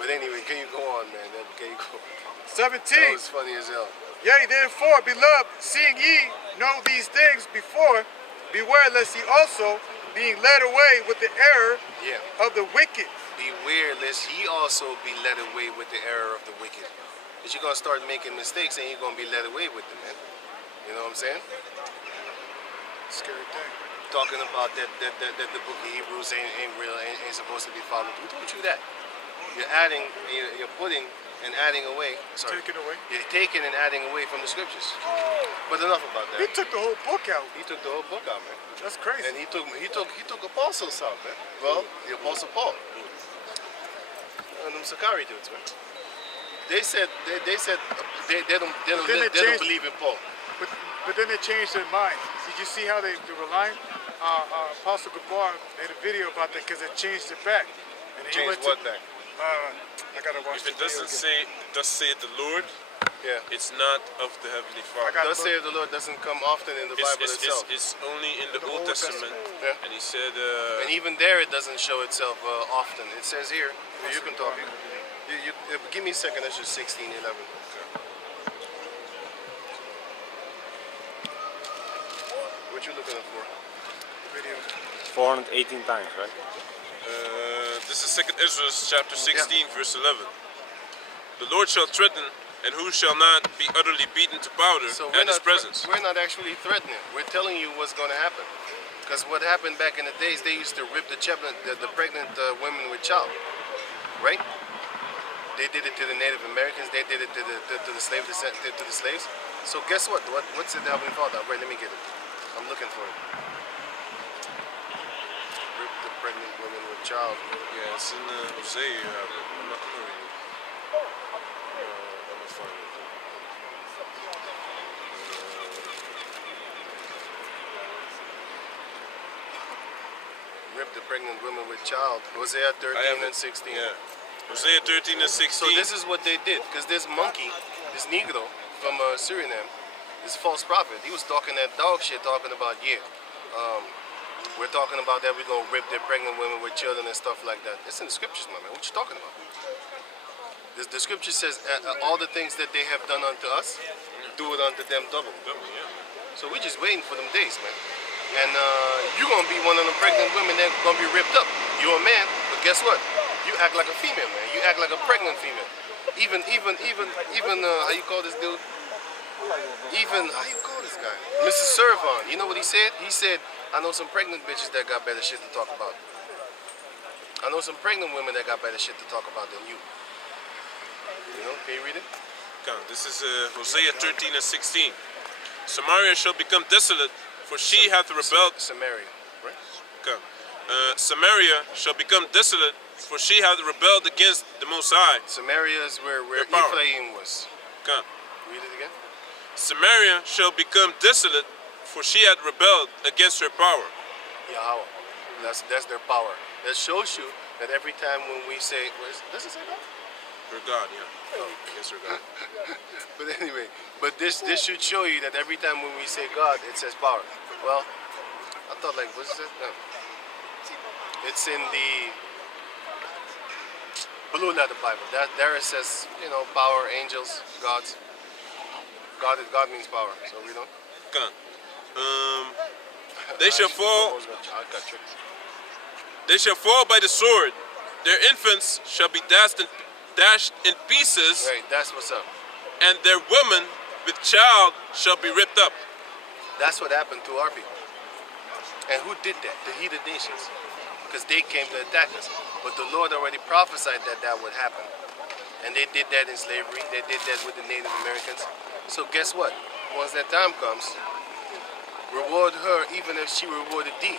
But anyway, can you go on, man? Can you go? 17. That was funny as hell. Yea, therefore, beloved, seeing ye know these things before, beware lest ye also, being led away with the error Yeah. of the wicked. Beware lest ye also be led away with the error of the wicked. Because you're going to start making mistakes and you're going to be led away with them, man. You know what I'm saying? Scary thing. Talking about that the book of Hebrews ain't real, ain't supposed to be followed. Who told you that? You're adding, you're putting and adding away. Sorry. Taken away. You're taking and adding away from the scriptures. But enough about He that. took the whole book out. He took the whole book out, man. That's crazy. And he took apostles out, man. Well, the apostle Paul. And them Sakari dudes, man. They said they don't Then they believe changed- in Paul. But then they changed their mind. Did you see how they were lying? Apostle Gabar made a video about that because it changed it back. And he Change went what to, back? I gotta watch If the it video doesn't again. say, thus saith the Lord, Yeah. it's not of the Heavenly Father. got- Thus saith the Lord doesn't come often in the Bible itself. It's only in the The Old Old Testament. Yeah. And he said, And even there, it doesn't show itself often. It says here, you can talk. Give me a second. That's just 16:11. What you looking for? Video. 418 times, right? this is 2 Ezra chapter 16, verse 11. The Lord shall threaten, and who shall not be utterly beaten to powder So at his presence. we're not actually threatening. We're telling you what's going to happen. Because what happened back in the days, they used to rip the pregnant women with child, right? They did it to the Native Americans. They did it to the slaves. So guess what? What's in the Heavenly Father? Wait, let me get it. I'm looking for it. Rip the pregnant women with child. Yeah, it's in Hosea. You have it. I'm not reading it. I'm gonna find it. Rip the pregnant women with child. Hosea 13 and 16. Yeah. Hosea 13 and 16. So this is what they did, because this monkey, this Negro from Suriname, this false prophet, he was talking that dog shit, talking about, we're talking about that we're going to rip their pregnant women with children and stuff like that. It's in the scriptures, my man. What you talking about? The scripture says, all the things that they have done unto us, do it unto them double. So we're just waiting for them days, man. And you're going to be one of them pregnant women that going to be ripped up. You're a man, but guess what? You act like a female, man. You act like a pregnant female. Even how you call this dude? Even, how you call this guy? Mr. Servon. You know what he said? He said, I know some pregnant bitches that got better shit to talk about. I know some pregnant women that got better shit to talk about than you. You know, can you read it? Come, this is Hosea 13 and 16. Samaria shall become desolate, for she hath rebelled. Samaria, right? Come. Samaria shall become desolate, for she hath rebelled against the Most High. Samaria is where Your power. Ephraim was. Come. Read it again. Samaria shall become desolate, for she hath rebelled against her power. Yahweh. That's their power. That shows you that every time when we say, does it say that? Her God, yeah. Oh, against her God. But anyway, this should show you that every time when we say God, it says power. Well, I thought like, what's it? No. It's in the blue letter Bible. There it says, power, angels, gods. God means power. So we don't. Come. They shall fall. I got tricked. They shall fall by the sword. Their infants shall be dashed in pieces, Right, that's what's up. and their women with child shall be ripped up. That's what happened to our people. And who did that? The heathen nations. Because they came to attack us. But the Lord already prophesied that that would happen. And they did that in slavery. They did that with the Native Americans. So guess what? Once that time comes, reward her even if she rewarded thee.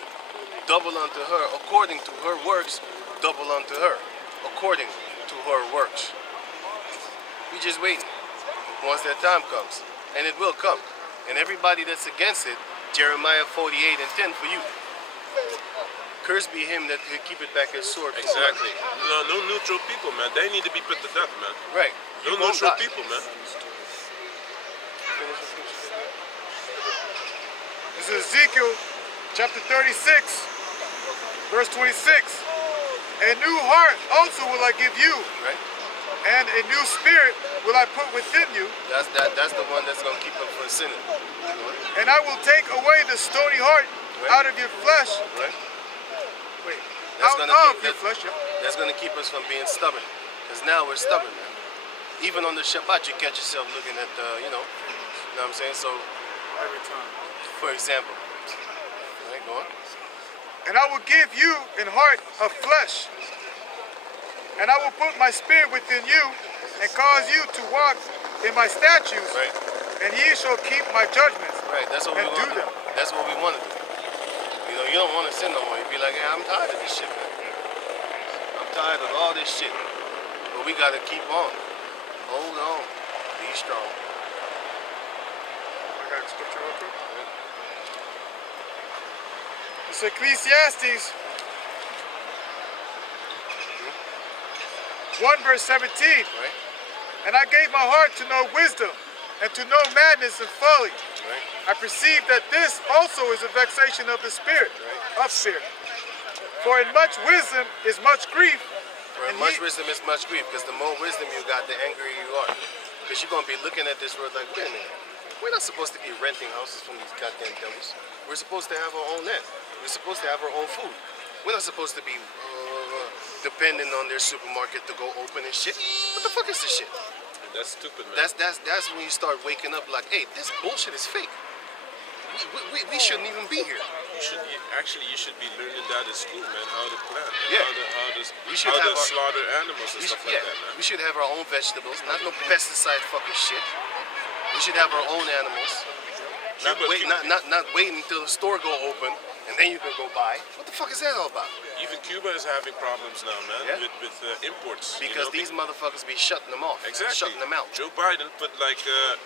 Double unto her according to her works, double unto her according to her works. We just waiting. Once that time comes. And it will come. And everybody that's against it, Jeremiah 48 and 10 for you. Cursed be him that could keep it back his sword. Exactly. No neutral people, man. They need to be put to death, man. Right. No You won't neutral die. people, man. This is Ezekiel chapter 36, verse 26. A new heart also will I give you, Right? and a new spirit will I put within you, That's the one that's gonna keep them from sinning. and I will take away the stony heart out of your flesh. Right? Wait, That's out gonna of keep your that- flesh. Yeah. That's gonna keep us from being stubborn. Because now we're stubborn, man. Even on the Shabbat, you catch yourself looking at the, you know what I'm saying? So, Every time. for example, right, go on. And I will give you an heart of flesh, and I will put my spirit within you, and cause you to walk in my statutes, Right, and ye shall keep my judgments. right. That's what we And want do to do. them. That's what we want to do. You don't want to sin no more. You be like, hey, I'm tired of this shit, man. I'm tired of all this shit. But we gotta keep on. Hold on. Be strong. I got a scripture real quick. It's Ecclesiastes 1 verse 17. Right? And I gave my heart to know wisdom and to know madness and folly. Right? I perceive that this also is a vexation of the spirit, of spirit. For in much wisdom is much grief. For And much he- wisdom is much grief, because the more wisdom you got, the angrier you are. Because you're going to be looking at this world like, wait a minute, we're not supposed to be renting houses from these goddamn dummies. We're supposed to have our own land. We're supposed to have our own food. We're not supposed to be depending on their supermarket to go open and shit. What the fuck is this shit? That's stupid, man. That's when you start waking up like, hey, this bullshit is fake. We shouldn't even be here. You should be learning that in school, man. How to plant, and Yeah. how We should to have our- slaughter animals and We stuff should, like that, man. we should have our own vegetables, not no pesticide fucking shit. We should have our own animals. Not wait, not wait until the store go open and then you can go buy. What the fuck is that all about? Even Cuba is having problems now, man, Yeah. with imports. Because these motherfuckers be shutting them off, exactly shutting them out. Joe Biden put like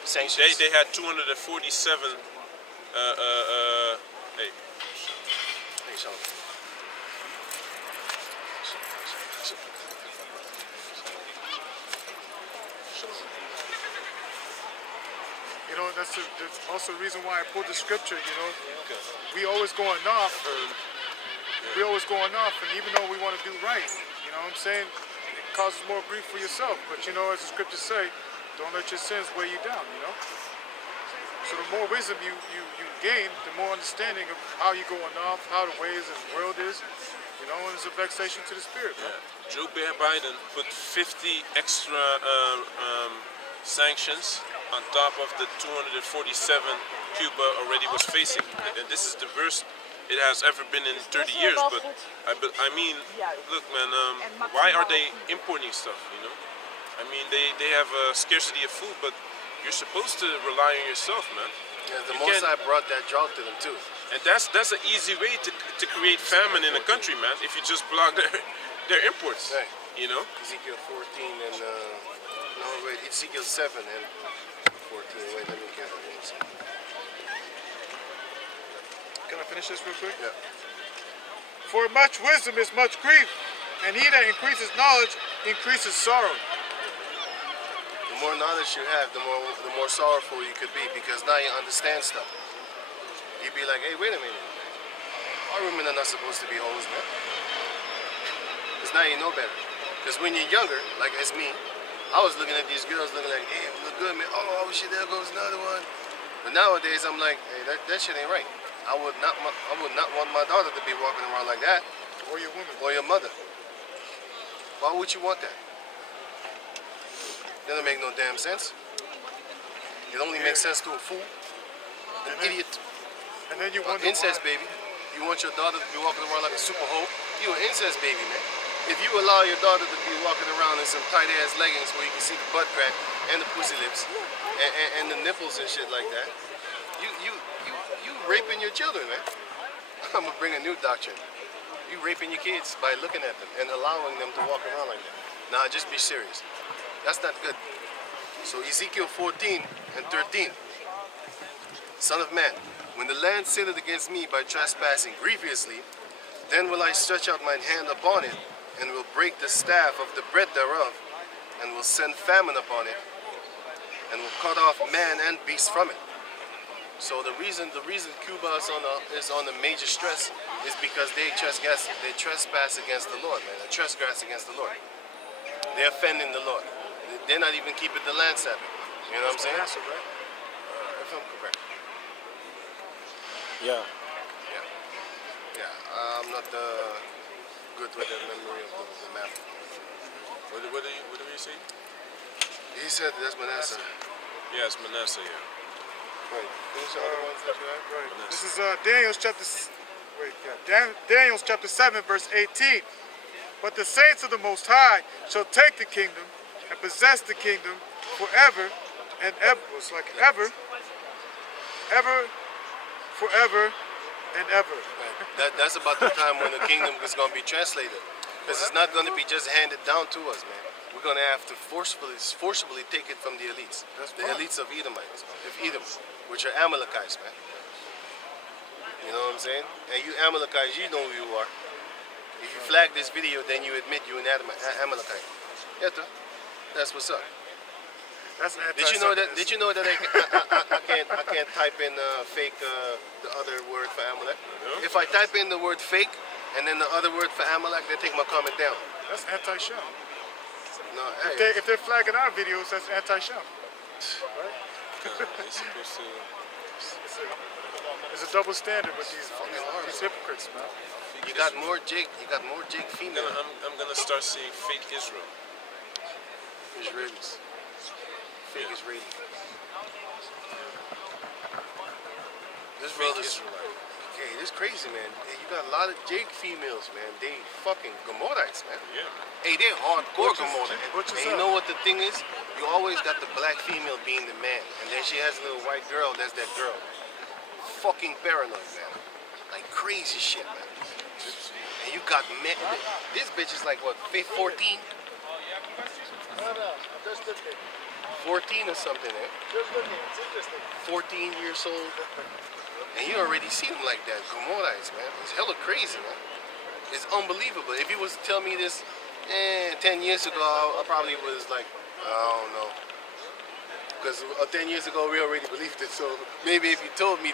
Sanctions. they had 247. Hey, Hey, Sean. You know, that's also the reason why I pulled the scripture, you know. We always going off. We always going off, and even though we want to do right, you know what I'm saying? It causes more grief for yourself. But you know, as the scriptures say, don't let your sins weigh you down, you know? So the more wisdom you gain, the more understanding of how you're going off, how the ways of the world is, you know, and it's a vexation to the spirit, man. Joe Biden put 50 extra sanctions on top of the 247 Cuba already was facing. And this is the worst it has ever been in 30 years. But I mean, look, man, why are they importing stuff, you know? I mean, they have a scarcity of food, but you're supposed to rely on yourself, man. Yeah, the You Most can't- High brought that drought to them too. And that's an easy way to create famine in a country, man, if you just block their imports, Right. you know? Ezekiel 14 and no wait, Ezekiel 7 and 14. Wait, let me get it. Can I finish this real quick? Yeah. For much wisdom is much grief, and he that increases knowledge increases sorrow. The more knowledge you have, the more sorrowful you could be, because now you understand stuff. You'd be like, hey, wait a minute. Our women are not supposed to be hoes, man. Because now you know better. Because when you're younger, like as me, I was looking at these girls looking like, hey, we look good, man. Oh shit, there goes another one. But nowadays, I'm like, hey, that shit ain't right. I would not want my daughter to be walking around like that, Or your woman. or your mother. Why would you want that? Doesn't make no damn sense. It only makes sense to a fool, an idiot, And then you wonder incest why. baby. You want your daughter to be walking around like a super hoe? You an incest baby, man. If you allow your daughter to be walking around in some tight ass leggings where you can see the butt crack and the pussy lips and the nipples and shit like that, you raping your children, man. I'm gonna bring a new doctrine. You raping your kids by looking at them and allowing them to walk around like that. Nah, just be serious. That's not good. So Ezekiel 14 and 13. Son of man, when the land sinned against me by trespassing grievously, then will I stretch out mine hand upon it, and will break the staff of the bread thereof, and will send famine upon it, and will cut off man and beast from it. So the reason Cuba is on a major stress is because they trespass against the Lord, man. They trespass against the Lord. They're offending the Lord. They're not even keeping the land Sabbath. You know what I'm saying? That's right. If I'm correct. Yeah. Yeah. I'm not good with the memory of the map. What do you say? He said that's Manasseh. Yeah, it's Manasseh, yeah. Right. These are the ones that you have? Right. This is Daniel's chapter 7, verse 18. But the saints of the Most High shall take the kingdom and possess the kingdom forever and ever. It's like ever, forever, and ever. Right. That's about the time when the kingdom is going to be translated. Because it's not going to be just handed down to us, man. We're going to have to forcibly take it from the elites. The elites of Edom, which are Amalekites, man. You know what I'm saying? And you Amalekites, you know who you are. If you flag this video, then you admit you're an Amalekite. Yeah, that's what's up. That's Did you know that? Did you know that I can't type in fake the other word for Amalek? No? If I type in the word fake and then the other word for Amalek, they take my comment down. That's anti-Shem. No, hey, If they're flagging our videos, that's anti-Shem. They're supposed to. It's a double standard with these hypocrites, man. you got more Jake. You got more Jake female I'm gonna start seeing fake Israel. Israelis. Fake Israeli. This Fake brother's Israelite. okay. This crazy, man. Hey, you got a lot of Jake females, man. They fucking Gomorrites, man. Yeah, man. Hey, they're hardcore Butchers- Gomorrah. butchers And you up. know what the thing is? You always got the black female being the man, and then she has a little white girl. That's that girl. Fucking paranoid, man. Like crazy shit, man. And you got men. This bitch is like what? 14? 14 or something, eh? 14 years old. And you already see them like that. Gomorrites, man. It's hella crazy, man. It's unbelievable. If you was to tell me this 10 years ago, I probably was like, I don't know. Because 10 years ago, we already believed it. So maybe if you told me,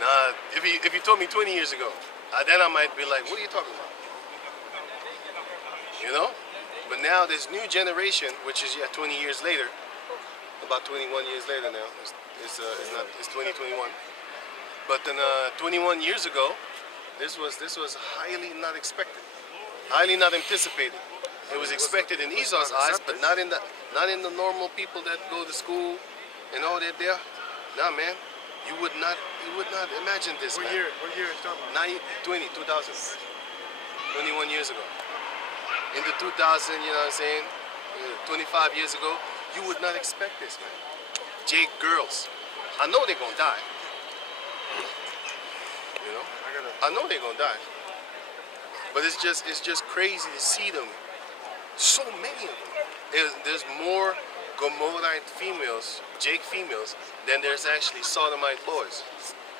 nah, if you told me 20 years ago, then I might be like, what are you talking about? You know? But now this new generation, which is 20 years later, about 21 years later now, it's 2021. But then 21 years ago, this was highly not expected, highly not anticipated. It was expected in Esau's eyes, but not in the normal people that go to school and all that there. Nah, man, you would not imagine this. What man. year? What year are you talking about? 2000, 21 years ago. In the 2000, you know what I'm saying? 25 years ago, you would not expect this, man. Jake girls, I know they're gonna die. You know, I know they're gonna die. But it's just crazy to see them. So many of them. There's more Gomorrite females, Jake females, than there's actually Sodomite boys.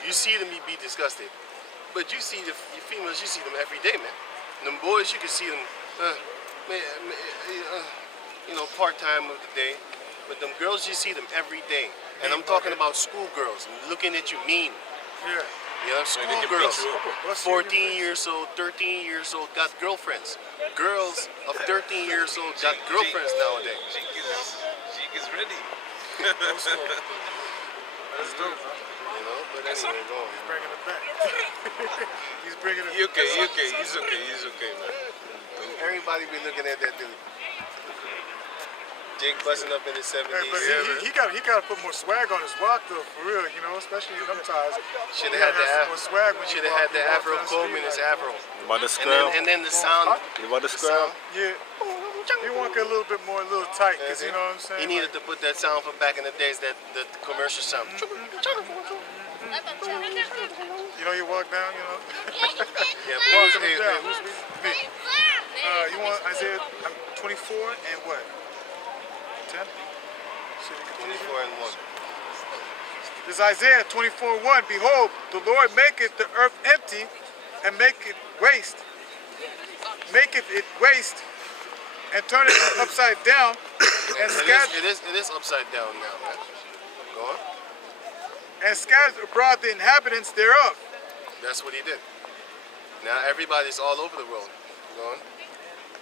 You see them, you be disgusted. But you see the females, you see them every day, man. Them boys, you can see them, you know, part-time of the day. But them girls, you see them every day. And I'm talking about schoolgirls, looking at you mean. Yeah. You know, they can schoolgirls, beat you 14 years old, 13 years old, got girlfriends. Girls of 13 years old got girlfriends nowadays. Jake is ready. That's dope, man. You know, but anyway, go on. He's bringing it back. He's bringing it He okay, he's okay, man. Everybody be looking at that dude. Jake busting up in his 70s. Hey, but he got to put more swag on his walk though, for real. You know, especially in them ties. Should He have had gotta have some more swag when should he have had walk- the he walk Afro down the comb street in his like afro. You want the scrub? And then the sound. You want the The scrub? sound. Yeah. He walk a little bit more, a little tight, cause you know what I'm saying. He needed to put that sound from back in the days, that the commercial sound. You know, you walk down, you know. Yeah, Walk but him hey, down. hey, Me. You want Isaiah? I'm 24 and what? 10. 24 and 1. This is Isaiah 24:1. Behold, the Lord maketh the earth empty, and maketh waste. Maketh it waste, and turneth it upside down, and It is upside down now, man. Go on. and scattered abroad the inhabitants thereof. That's what he did. Now everybody's all over the world. Go on.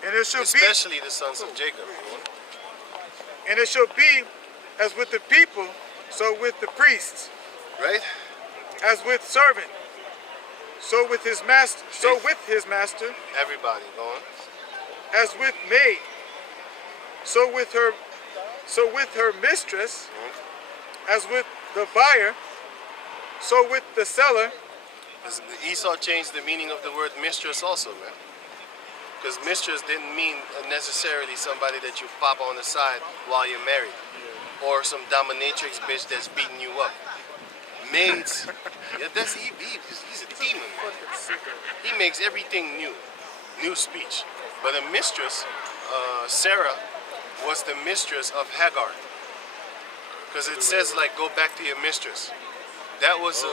And it shall be, Especially the sons of Jacob. Go on. and it shall be, as with the people, so with the priests, Right? as with servant, so with his master, Everybody. Go on. as with maid, so with her mistress, as with the buyer, so with the seller. Because Esau changed the meaning of the word mistress also, man. Because mistress didn't mean necessarily somebody that you pop on the side while you're married. Or some dominatrix bitch that's beating you up. Maids, he's a demon, man. He makes everything new. New speech. But a mistress, Sarah, was the mistress of Hagar. Because it says like, go back to your mistress. That was,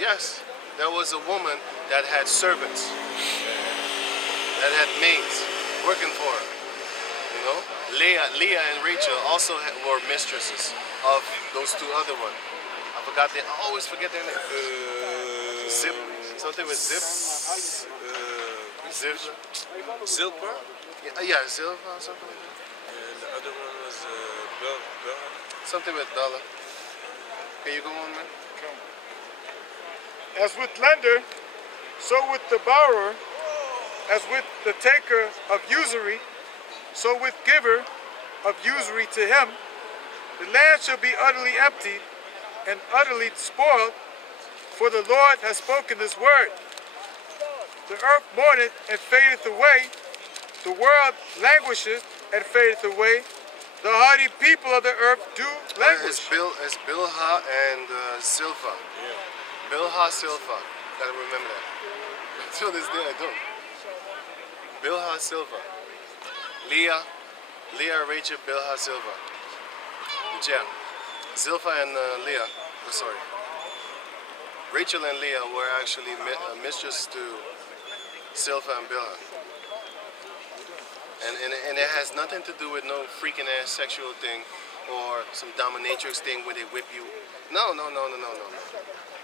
yes. there was a woman that had servants, that had maids working for her. You know, Leah and Rachel also were mistresses of those two other ones. I always forget their name. Zip, something with Zip. Zip. Zilpa, Yeah, Zilpa or something like that. and the other one was Bella. Something with Bella. Can you go on, man? As with lender, so with the borrower, as with the taker of usury, so with giver of usury to him, the land shall be utterly emptied and utterly spoiled, for the Lord has spoken this word. The earth mourneth and fadeth away, the world languisheth and fadeth away, the hardy people of the earth do languish. It's Bilhah and Silpha. Yeah. Bilhah Silpha. Gotta remember that. Until this day I don't. Bilhah Silpha. Leah, Rachel, Bilhah Silpha. But yeah, Zilpha and Leah, sorry. Rachel and Leah were actually mistress to Silpha and Bilhah. And it has nothing to do with no freaking ass sexual thing or some dominatrix thing where they whip you. No.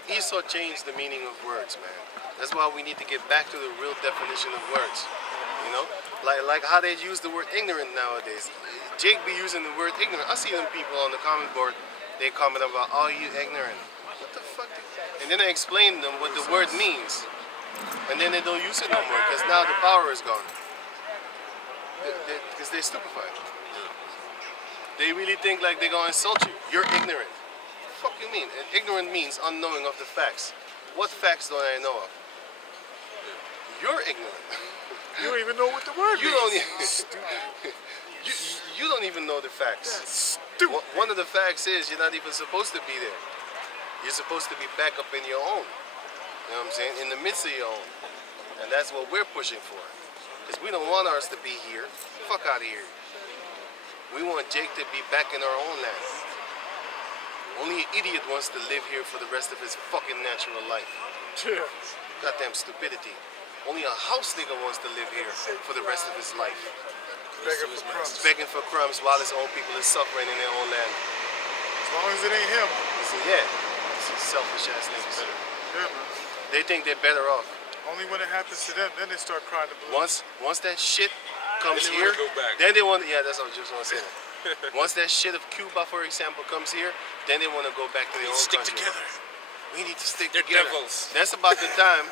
Esau changed the meaning of words, man. That's why we need to get back to the real definition of words. You know? Like how they use the word ignorant nowadays. Jake be using the word ignorant. I see them people on the comment board, they comment about, oh, you ignorant. What the fuck? And then I explain to them what the word means. And then they don't use it no more because now the power is gone. Because they're stupefied. They really think like they're going to insult you. You're ignorant. What the fuck you mean? And ignorant means unknowing of the facts. What facts don't I know of? You're ignorant. You don't even know what the word You means. don't even, you don't even know the facts. That's stupid. One of the facts is you're not even supposed to be there. You're supposed to be back up in your own. You know what I'm saying? In the midst of your own. And that's what we're pushing for. Because we don't want ours to be here. Fuck out of here. We want Jake to be back in our own land. Only an idiot wants to live here for the rest of his fucking natural life. Goddamn stupidity. Only a house nigga wants to live here for the rest of his life. Begging for crumbs. Begging for crumbs while his own people is suffering in their own land. As long as it ain't him. So yeah, this is selfish ass niggas. Yeah, man. They think they're better off. Only when it happens to them, then they start crying the blues. Once that shit comes Then they here, wanna go back. then they want. Yeah, that's what I just want to say. Once that shit of Cuba, for example, comes here, then they want to go back to their own Stick country. together. We need to stick They're together. devils. That's about the time.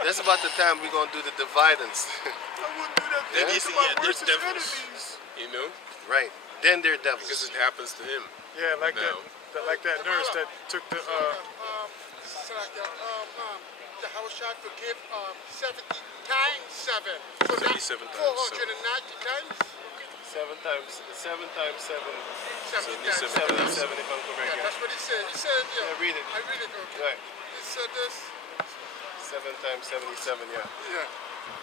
That's about the time we're gonna do the dividance. I wouldn't do that. Yeah. These are Yeah, my they're worst devils. enemies. You know? Right. Then they're devils. Because it happens to him. Yeah, like No. like that nurse that took the The house shot forgive 70 times 7. So that's 77 times 490 times? 7 times 7. 70 times 77 7. if I'm correct. Yeah, that's what he said. He said, yeah. Yeah, read it. I read it, okay. Right. He said this. 7 times 77. Yeah. Yeah.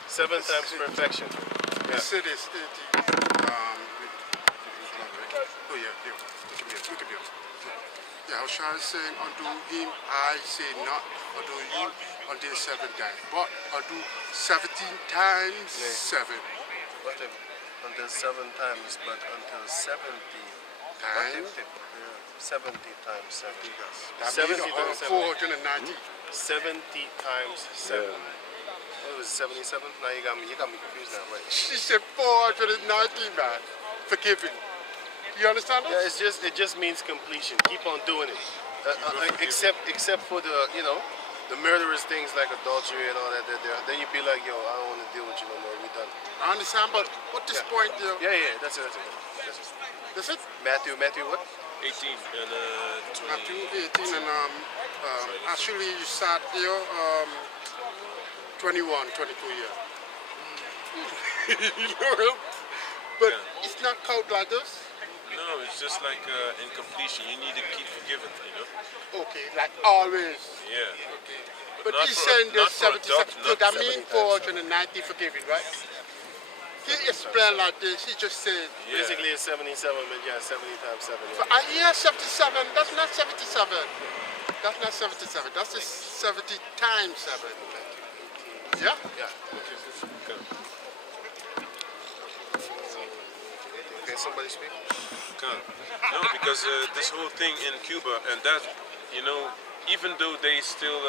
7 times perfection. He Yeah. said this. Oh, yeah, here. Look at me. Yeah, I was trying to say unto him, I say not unto him until 7 times, but unto 17 times 7 What if until 7 times, but until 70 times. 70 times 7. That 70 means times 7. 490. 70 times 7. What was it, 77? Now you got me confused now, right? She said 490, man. Forgiving. You understand Yeah, that? it just means completion. Keep on doing it. Except for the the murderous things like adultery and all that. Then you'd be like, yo, I don't want to deal with you no more. We done. I understand, but what this Yeah. point there? Yeah. That's it. That's it? Matthew what? 18 and 20. Matthew 18 and actually you start here 21, 22 years. But it's not count like this. No, it's just like in completion. You need to keep forgiving, you know? Okay, like always. Yeah. But not he's for- saying not there's for 77. adultery, So not that 70 means times. 490 forgiving, right? He explained like this. He just said, Yeah. Basically it's 77, but yeah, 70 times 7. but I hear 77. That's not 77. That's not 77. That's just 70 times 7. Yeah? Yeah. Can somebody speak? Come. No, because this whole thing in Cuba and that, you know, even though they still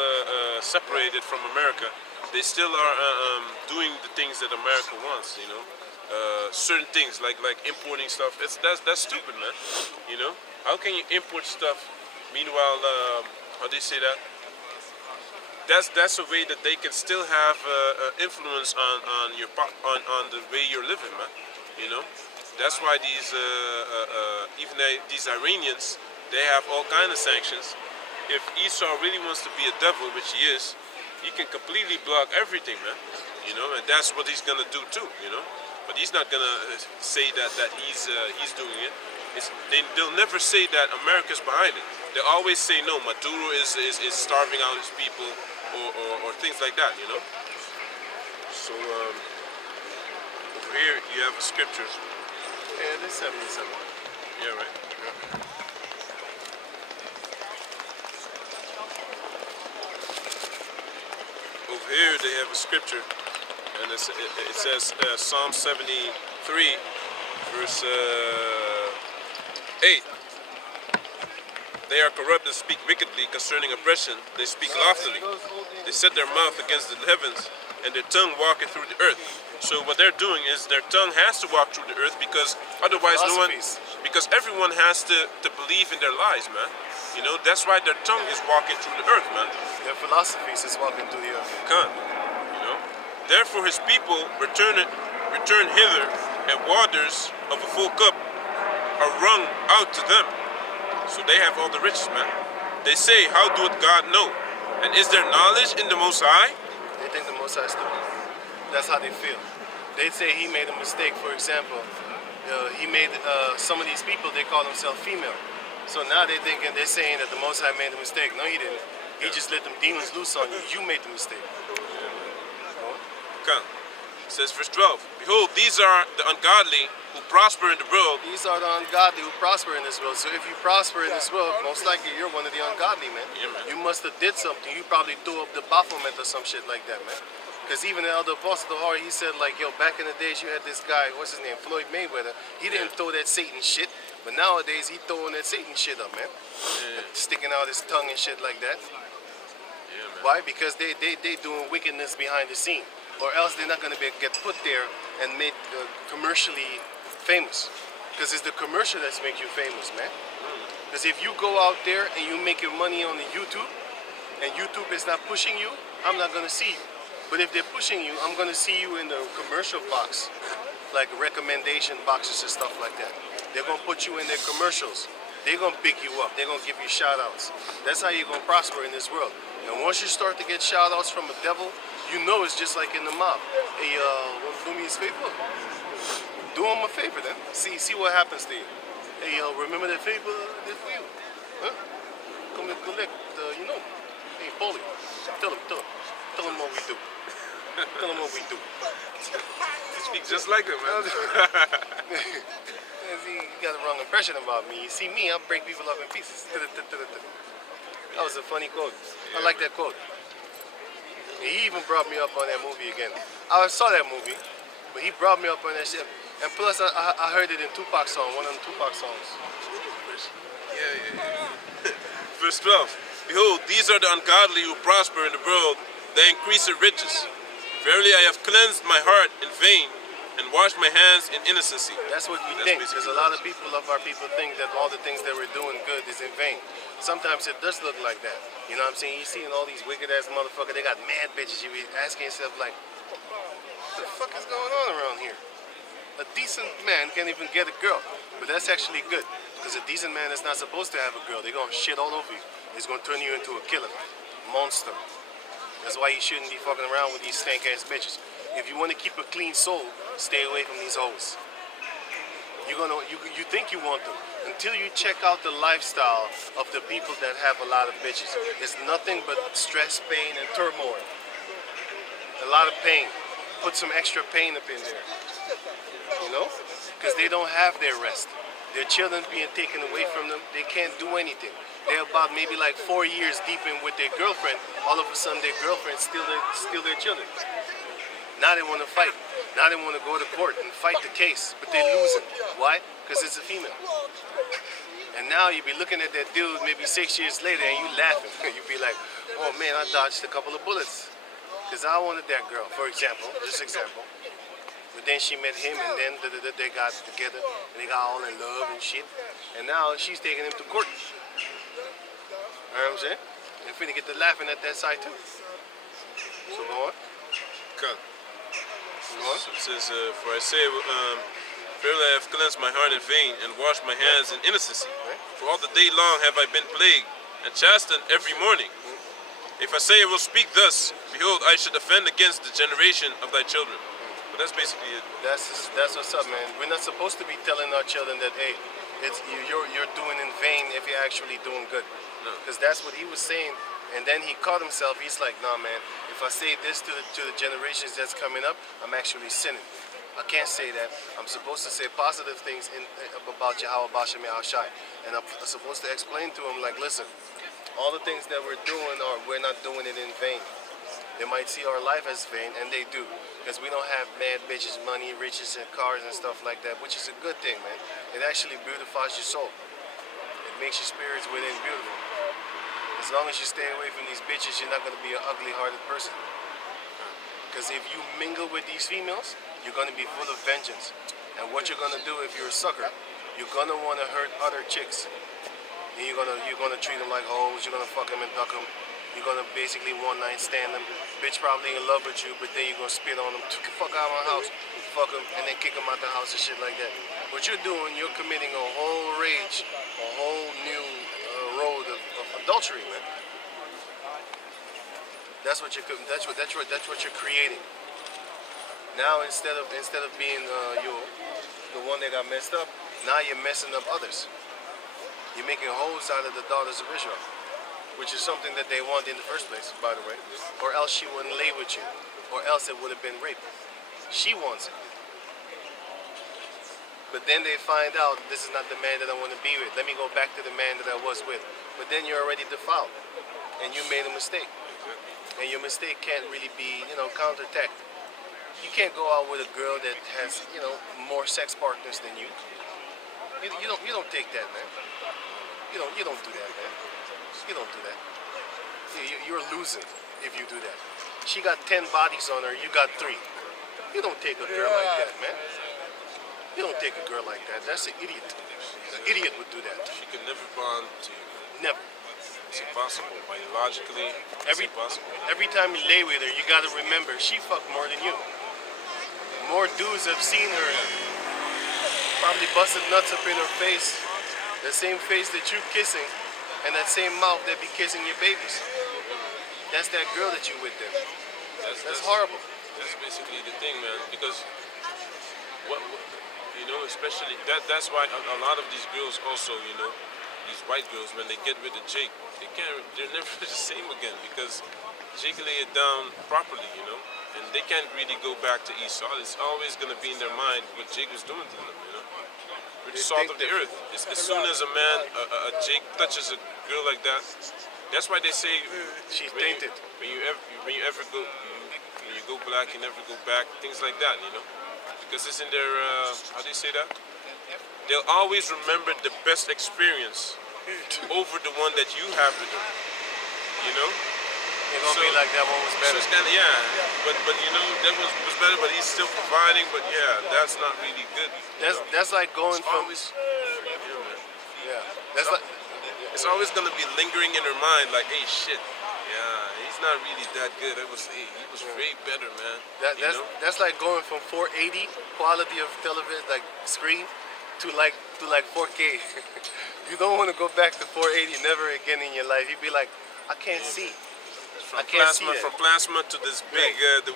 separated from America, they still are doing the things that America wants. You know, certain things like importing stuff. That's stupid, man. You know, how can you import stuff? Meanwhile, how do you say that? That's a way that they can still have influence on your on the way you're living, man. You know, that's why these even these Iranians, they have all kind of sanctions. If Esau really wants to be a devil, which he is, he can completely block everything, man. You know, and that's what he's gonna do too. You know, but he's not gonna say that he's doing it. They'll never say that America's behind it. They always say no, Maduro is starving out his people, or things like that, you know. So over here you have a scripture. Yeah, this 77. Yeah, right. Over here they have a scripture, and it says Psalm 73, verse 8. They are corrupt and speak wickedly concerning oppression. They speak loftily. They set their mouth against the heavens, and their tongue walketh through the earth. So what they're doing is their tongue has to walk through the earth, because otherwise because everyone has to believe in their lies, man. You know, that's why their tongue is walking through the earth, man. Their philosophies is walking through the earth. Come, you know. Therefore his people return hither, and waters of a full cup are wrung out to them. So they have all the riches, man. They say, how doeth God know? And is there knowledge in the Most High? They think the Most High is stupid. That's how they feel. They say he made a mistake. For example, he made some of these people, they call themselves female. So now they're saying that the Most High made a mistake. No, he didn't. He just let them demons loose on you. You made the mistake. Come. It says verse 12. Behold, these are the ungodly who prosper in the world. These are the ungodly who prosper in this world. So if you prosper in this world, most likely you're one of the ungodly, man. Yeah, man. You must have did something. You probably threw up the Baphomet or some shit like that, man. Because even the elder apostle, he said, like, yo, back in the days you had this guy, what's his name, Floyd Mayweather. He didn't throw that Satan shit, but nowadays he throwing that Satan shit up, man. Yeah. Sticking out his tongue and shit like that. Yeah, man. Why? Because they doing wickedness behind the scene. Or else they're not going to get put there and made commercially famous. Because it's the commercial that's make you famous, man. Because if you go out there and you make your money on the YouTube, and YouTube is not pushing you, I'm not going to see you. But if they're pushing you, I'm going to see you in the commercial box, like recommendation boxes and stuff like that. They're going to put you in their commercials. They're going to pick you up. They're going to give you shout-outs. That's how you're going to prosper in this world. And once you start to get shout-outs from a devil, you know it's just like in the mob. Hey, want to do me a favor? Do him a favor then. See what happens to you. Hey, remember that favor I did for you? Huh? Come and collect, you know. Hey, Paulie, tell him what we do. Tell him what we do. You speak just like him, man. See, you got the wrong impression about me. You see me, I'll break people up in pieces. That was a funny quote. I like that quote. He even brought me up on that movie again. I saw that movie, but he brought me up on that shit. And plus, I heard it in Tupac's song, one of them Tupac songs. Yeah. Verse 12. Behold, these are the ungodly who prosper in the world. They increase their riches. Verily, I have cleansed my heart in vain and washed my hands in innocency. That's what we think, because a lot of our people think that all the things that we're doing good is in vain. Sometimes it does look like that. You know what I'm saying? You see all these wicked ass motherfuckers, they got mad bitches. You be asking yourself like, what the fuck is going on around here? A decent man can't even get a girl. But that's actually good, because a decent man is not supposed to have a girl. They're gonna shit all over you. It's gonna turn you into a killer, monster. That's why you shouldn't be fucking around with these stank ass bitches. If you want to keep a clean soul, stay away from these hoes. You think you want them until you check out the lifestyle of the people that have a lot of bitches. It's nothing but stress, pain, and turmoil. A lot of pain. Put some extra pain up in there. You know? Because they don't have their rest. their children being taken away from them. They can't do anything. They're about maybe like 4 years deep in with their girlfriend. All of a sudden, their girlfriend steal their children. Now they want to fight. Now they want to go to court and fight the case, but they're losing. Why? Because it's a female. And now you be looking at that dude maybe 6 years later and you laughing. You be like, oh man, I dodged a couple of bullets. Because I wanted that girl, for example, just example. But then she met him and then they got together and they got all in love and shit. And now she's taking him to court. You know what I'm saying? You're finna get to laughing at that side too. So go on. Cut. Go on. So it says, for I say, verily I have cleansed my heart in vain and washed my hands in innocency. For all the day long have I been plagued and chastened every morning. If I say I will speak thus, behold, I should offend against the generation of thy children. But that's basically it. That's what's up, man. We're not supposed to be telling our children that, hey, you're doing in vain if you're actually doing good. No. Because that's what he was saying. And then he caught himself. He's like, nah, man, if I say this to the generations that's coming up, I'm actually sinning. I can't say that. I'm supposed to say positive things about Yahweh Bashem Yahushai. And I'm supposed to explain to him, like, listen, all the things that we're doing, we're not doing it in vain. They might see our life as vain, and they do. Because we don't have mad bitches, money, riches, and cars and stuff like that, which is a good thing, man. It actually beautifies your soul. It makes your spirits within beautiful. As long as you stay away from these bitches, you're not going to be an ugly-hearted person. Because if you mingle with these females, you're going to be full of vengeance. And what you're going to do if you're a sucker, you're going to want to hurt other chicks. And you're gonna treat them like hoes. You're gonna fuck them and duck them. You're gonna basically one night stand them. Bitch probably in love with you, but then you're gonna spit on them. Get the fuck out of my house. Fuck them and then kick them out the house and shit like that. What you're doing, you're committing a whole rage, a whole new road of adultery, man. That's what you're creating. Now instead of being you, the one that got messed up, now you're messing up others. You're making hoes out of the daughters of Israel, which is something that they want in the first place, by the way. Or else she wouldn't lay with you, or else it would have been rape. She wants it. But then they find out, this is not the man that I want to be with. Let me go back to the man that I was with. But then you're already defiled, and you made a mistake. And your mistake can't really be, counterattacked. You can't go out with a girl that has, more sex partners than you. You don't take that, man. You don't do that, man. You don't do that. You're losing if you do that. She got 10 bodies on her, you got 3. You don't take a girl like that, man. You don't take a girl like that. That's an idiot. An idiot would do that. She could never bond to you. Never. It's impossible. Biologically, it's impossible. Every time you lay with her, you gotta remember, she fucked more than you. More dudes have seen her, probably busted nuts up in her face. The same face that you're kissing, and that same mouth that be kissing your babies. That's that girl that you with them. That's horrible. That's basically the thing, man. Because especially that's why a lot of these girls also, these white girls, when they get rid of Jake, they're never the same again because Jake lay it down properly, and they can't really go back to Esau. It's always gonna be in their mind what Jake was doing to them, We're the salt of the earth. As soon as a man, a Jake touches a girl like that, that's why they say she's tainted. When you go black, you never go back. Things like that, because it's in their how do you say that? They'll always remember the best experience over the one that you have with them. It's gonna be like that one was better. So it's kinda, but that was better, but he's still providing. But that's not really good. That's like going from always, that's like it's always gonna be lingering in her mind, like, hey, shit, he's not really that good. He was way better, man. That's like going from 480 quality of television, like screen, to like 4K. You don't want to go back to 480 never again in your life. You'd be like, I can't see. From can't see from plasma to this big, the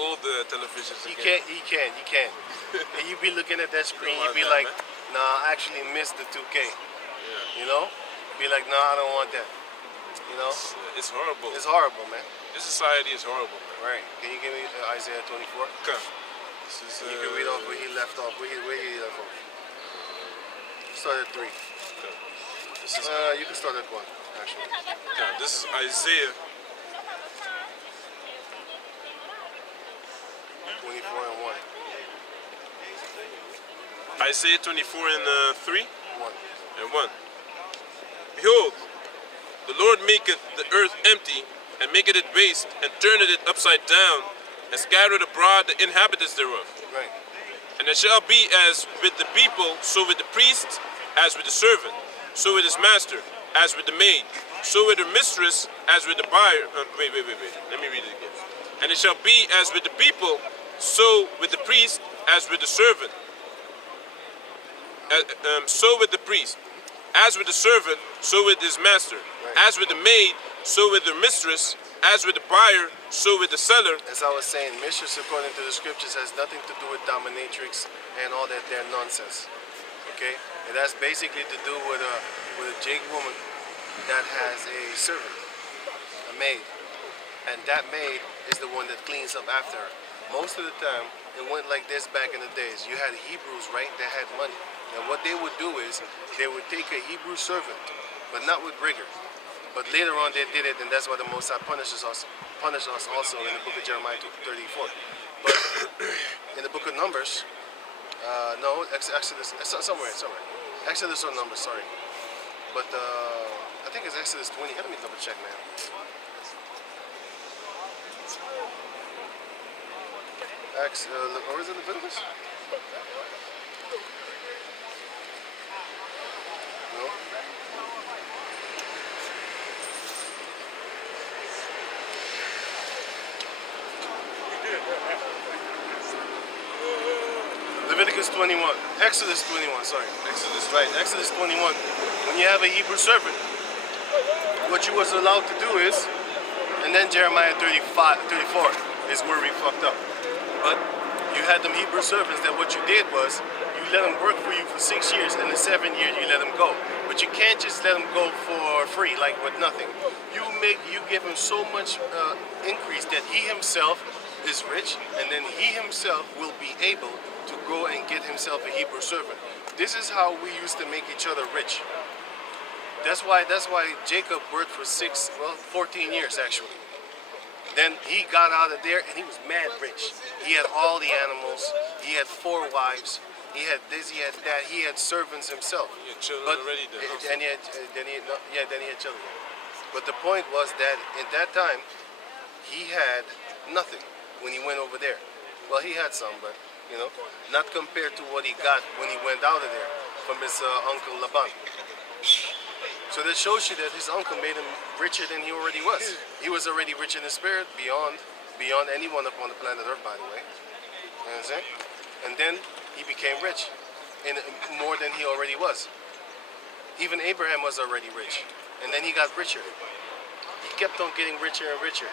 old televisions. You can't. And you be looking at that screen, you be like, nah, I actually missed the 2K. Be like, nah, I don't want that. It's horrible. It's horrible, man. This society is horrible, man. Right. Can you give me Isaiah 24? Okay. This is, You can read off where he left off. Where he left off. start at 3. This is You can start at 1, actually. this is Isaiah 24 and 1. Isaiah 24 and 3 1. and 1. Behold, the Lord maketh the earth empty, and maketh it waste, and turneth it upside down, and scattereth abroad the inhabitants thereof. Right. And it shall be as with the people, so with the priest, as with the servant, so with his master, as with the maid, so with her mistress, as with the buyer. Wait. Let me read it again. And it shall be as with the people, so with the priest, as with the servant, so with the priest, as with the servant, so with his master, as with the maid, so with the mistress, as with the buyer, so with the seller. As I was saying, mistress, according to the scriptures, has nothing to do with dominatrix and all that there nonsense. Okay? It has basically to do with a Jake woman that has a servant, a maid. And that maid is the one that cleans up after her. Most of the time, it went like this back in the days. You had Hebrews, right, that had money. And what they would do is, they would take a Hebrew servant, but not with rigor. But later on they did it, and that's why the Most High punishes us also in the book of Jeremiah 34. But in the book of Numbers, no, Exodus, somewhere. Exodus or Numbers, sorry. But I think it's Exodus 20. Let me double check, man. Or is it Leviticus? No. Leviticus 21. Exodus 21, sorry. Exodus, right. Exodus 21. When you have a Hebrew servant, what you was allowed to do is, and then Jeremiah 34 is where we fucked up. But you had them Hebrew servants that what you did was, you let them work for you for 6 years, and the 7th year you let them go. But you can't just let them go for free, like with nothing. You give him so much increase that he himself is rich, and then he himself will be able to go and get himself a Hebrew servant. This is how we used to make each other rich. That's why Jacob worked for 14 years actually. Then he got out of there and he was mad rich. He had all the animals. He had 4 wives. He had this. He had that. He had servants himself. He had children already then. And then he had children. But the point was that at that time he had nothing when he went over there. Well, he had some, but not compared to what he got when he went out of there from his uncle Laban. So that shows you that his uncle made him richer than he already was. He was already rich in the spirit beyond anyone upon the planet Earth, by the way. You know what I'm saying? And then he became rich in more than he already was. Even Abraham was already rich, and then he got richer. He kept on getting richer and richer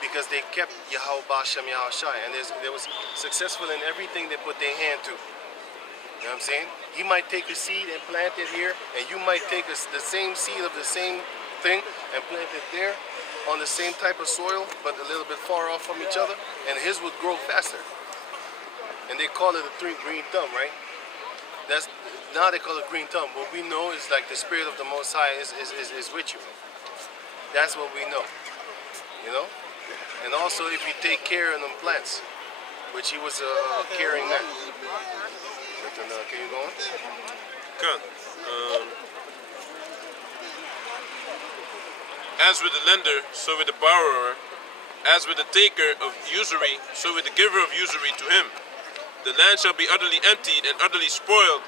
because they kept Yahweh Bashem Yahushai, and they was successful in everything they put their hand to. You know what I'm saying? He might take a seed and plant it here, and you might take the same seed of the same thing and plant it there on the same type of soil, but a little bit far off from each other, and his would grow faster. And they call it a green thumb, right? Now they call it green thumb. What we know is like the spirit of the Most High is with you. That's what we know, And also if you take care of them plants, which he was a caring man. Can you go on? Come. As with the lender, so with the borrower. As with the taker of usury, so with the giver of usury to him. The land shall be utterly emptied and utterly spoiled,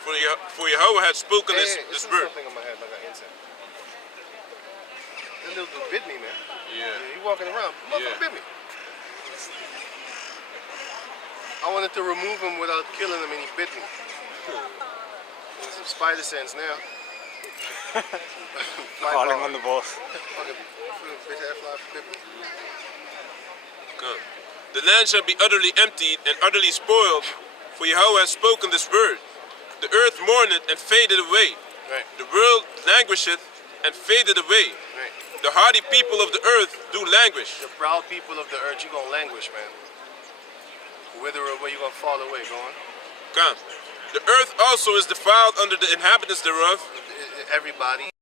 for Yahweh had spoken this word. Something on my head like an insect. That little dude bit me, man. Yeah. He walking around. Motherfucker bit me. I wanted to remove him without killing him, and he bit me. There's some spider sense now. Calling on the boss. Come. The land shall be utterly emptied and utterly spoiled, for Yahweh has spoken this word. The earth mourneth and faded away. Right. The world languisheth and faded away. Right. The hardy people of the earth do languish. The proud people of the earth, you're going to languish, man. Wither away, you're going to fall away. Go on. Come. The earth also is defiled under the inhabitants thereof. Everybody.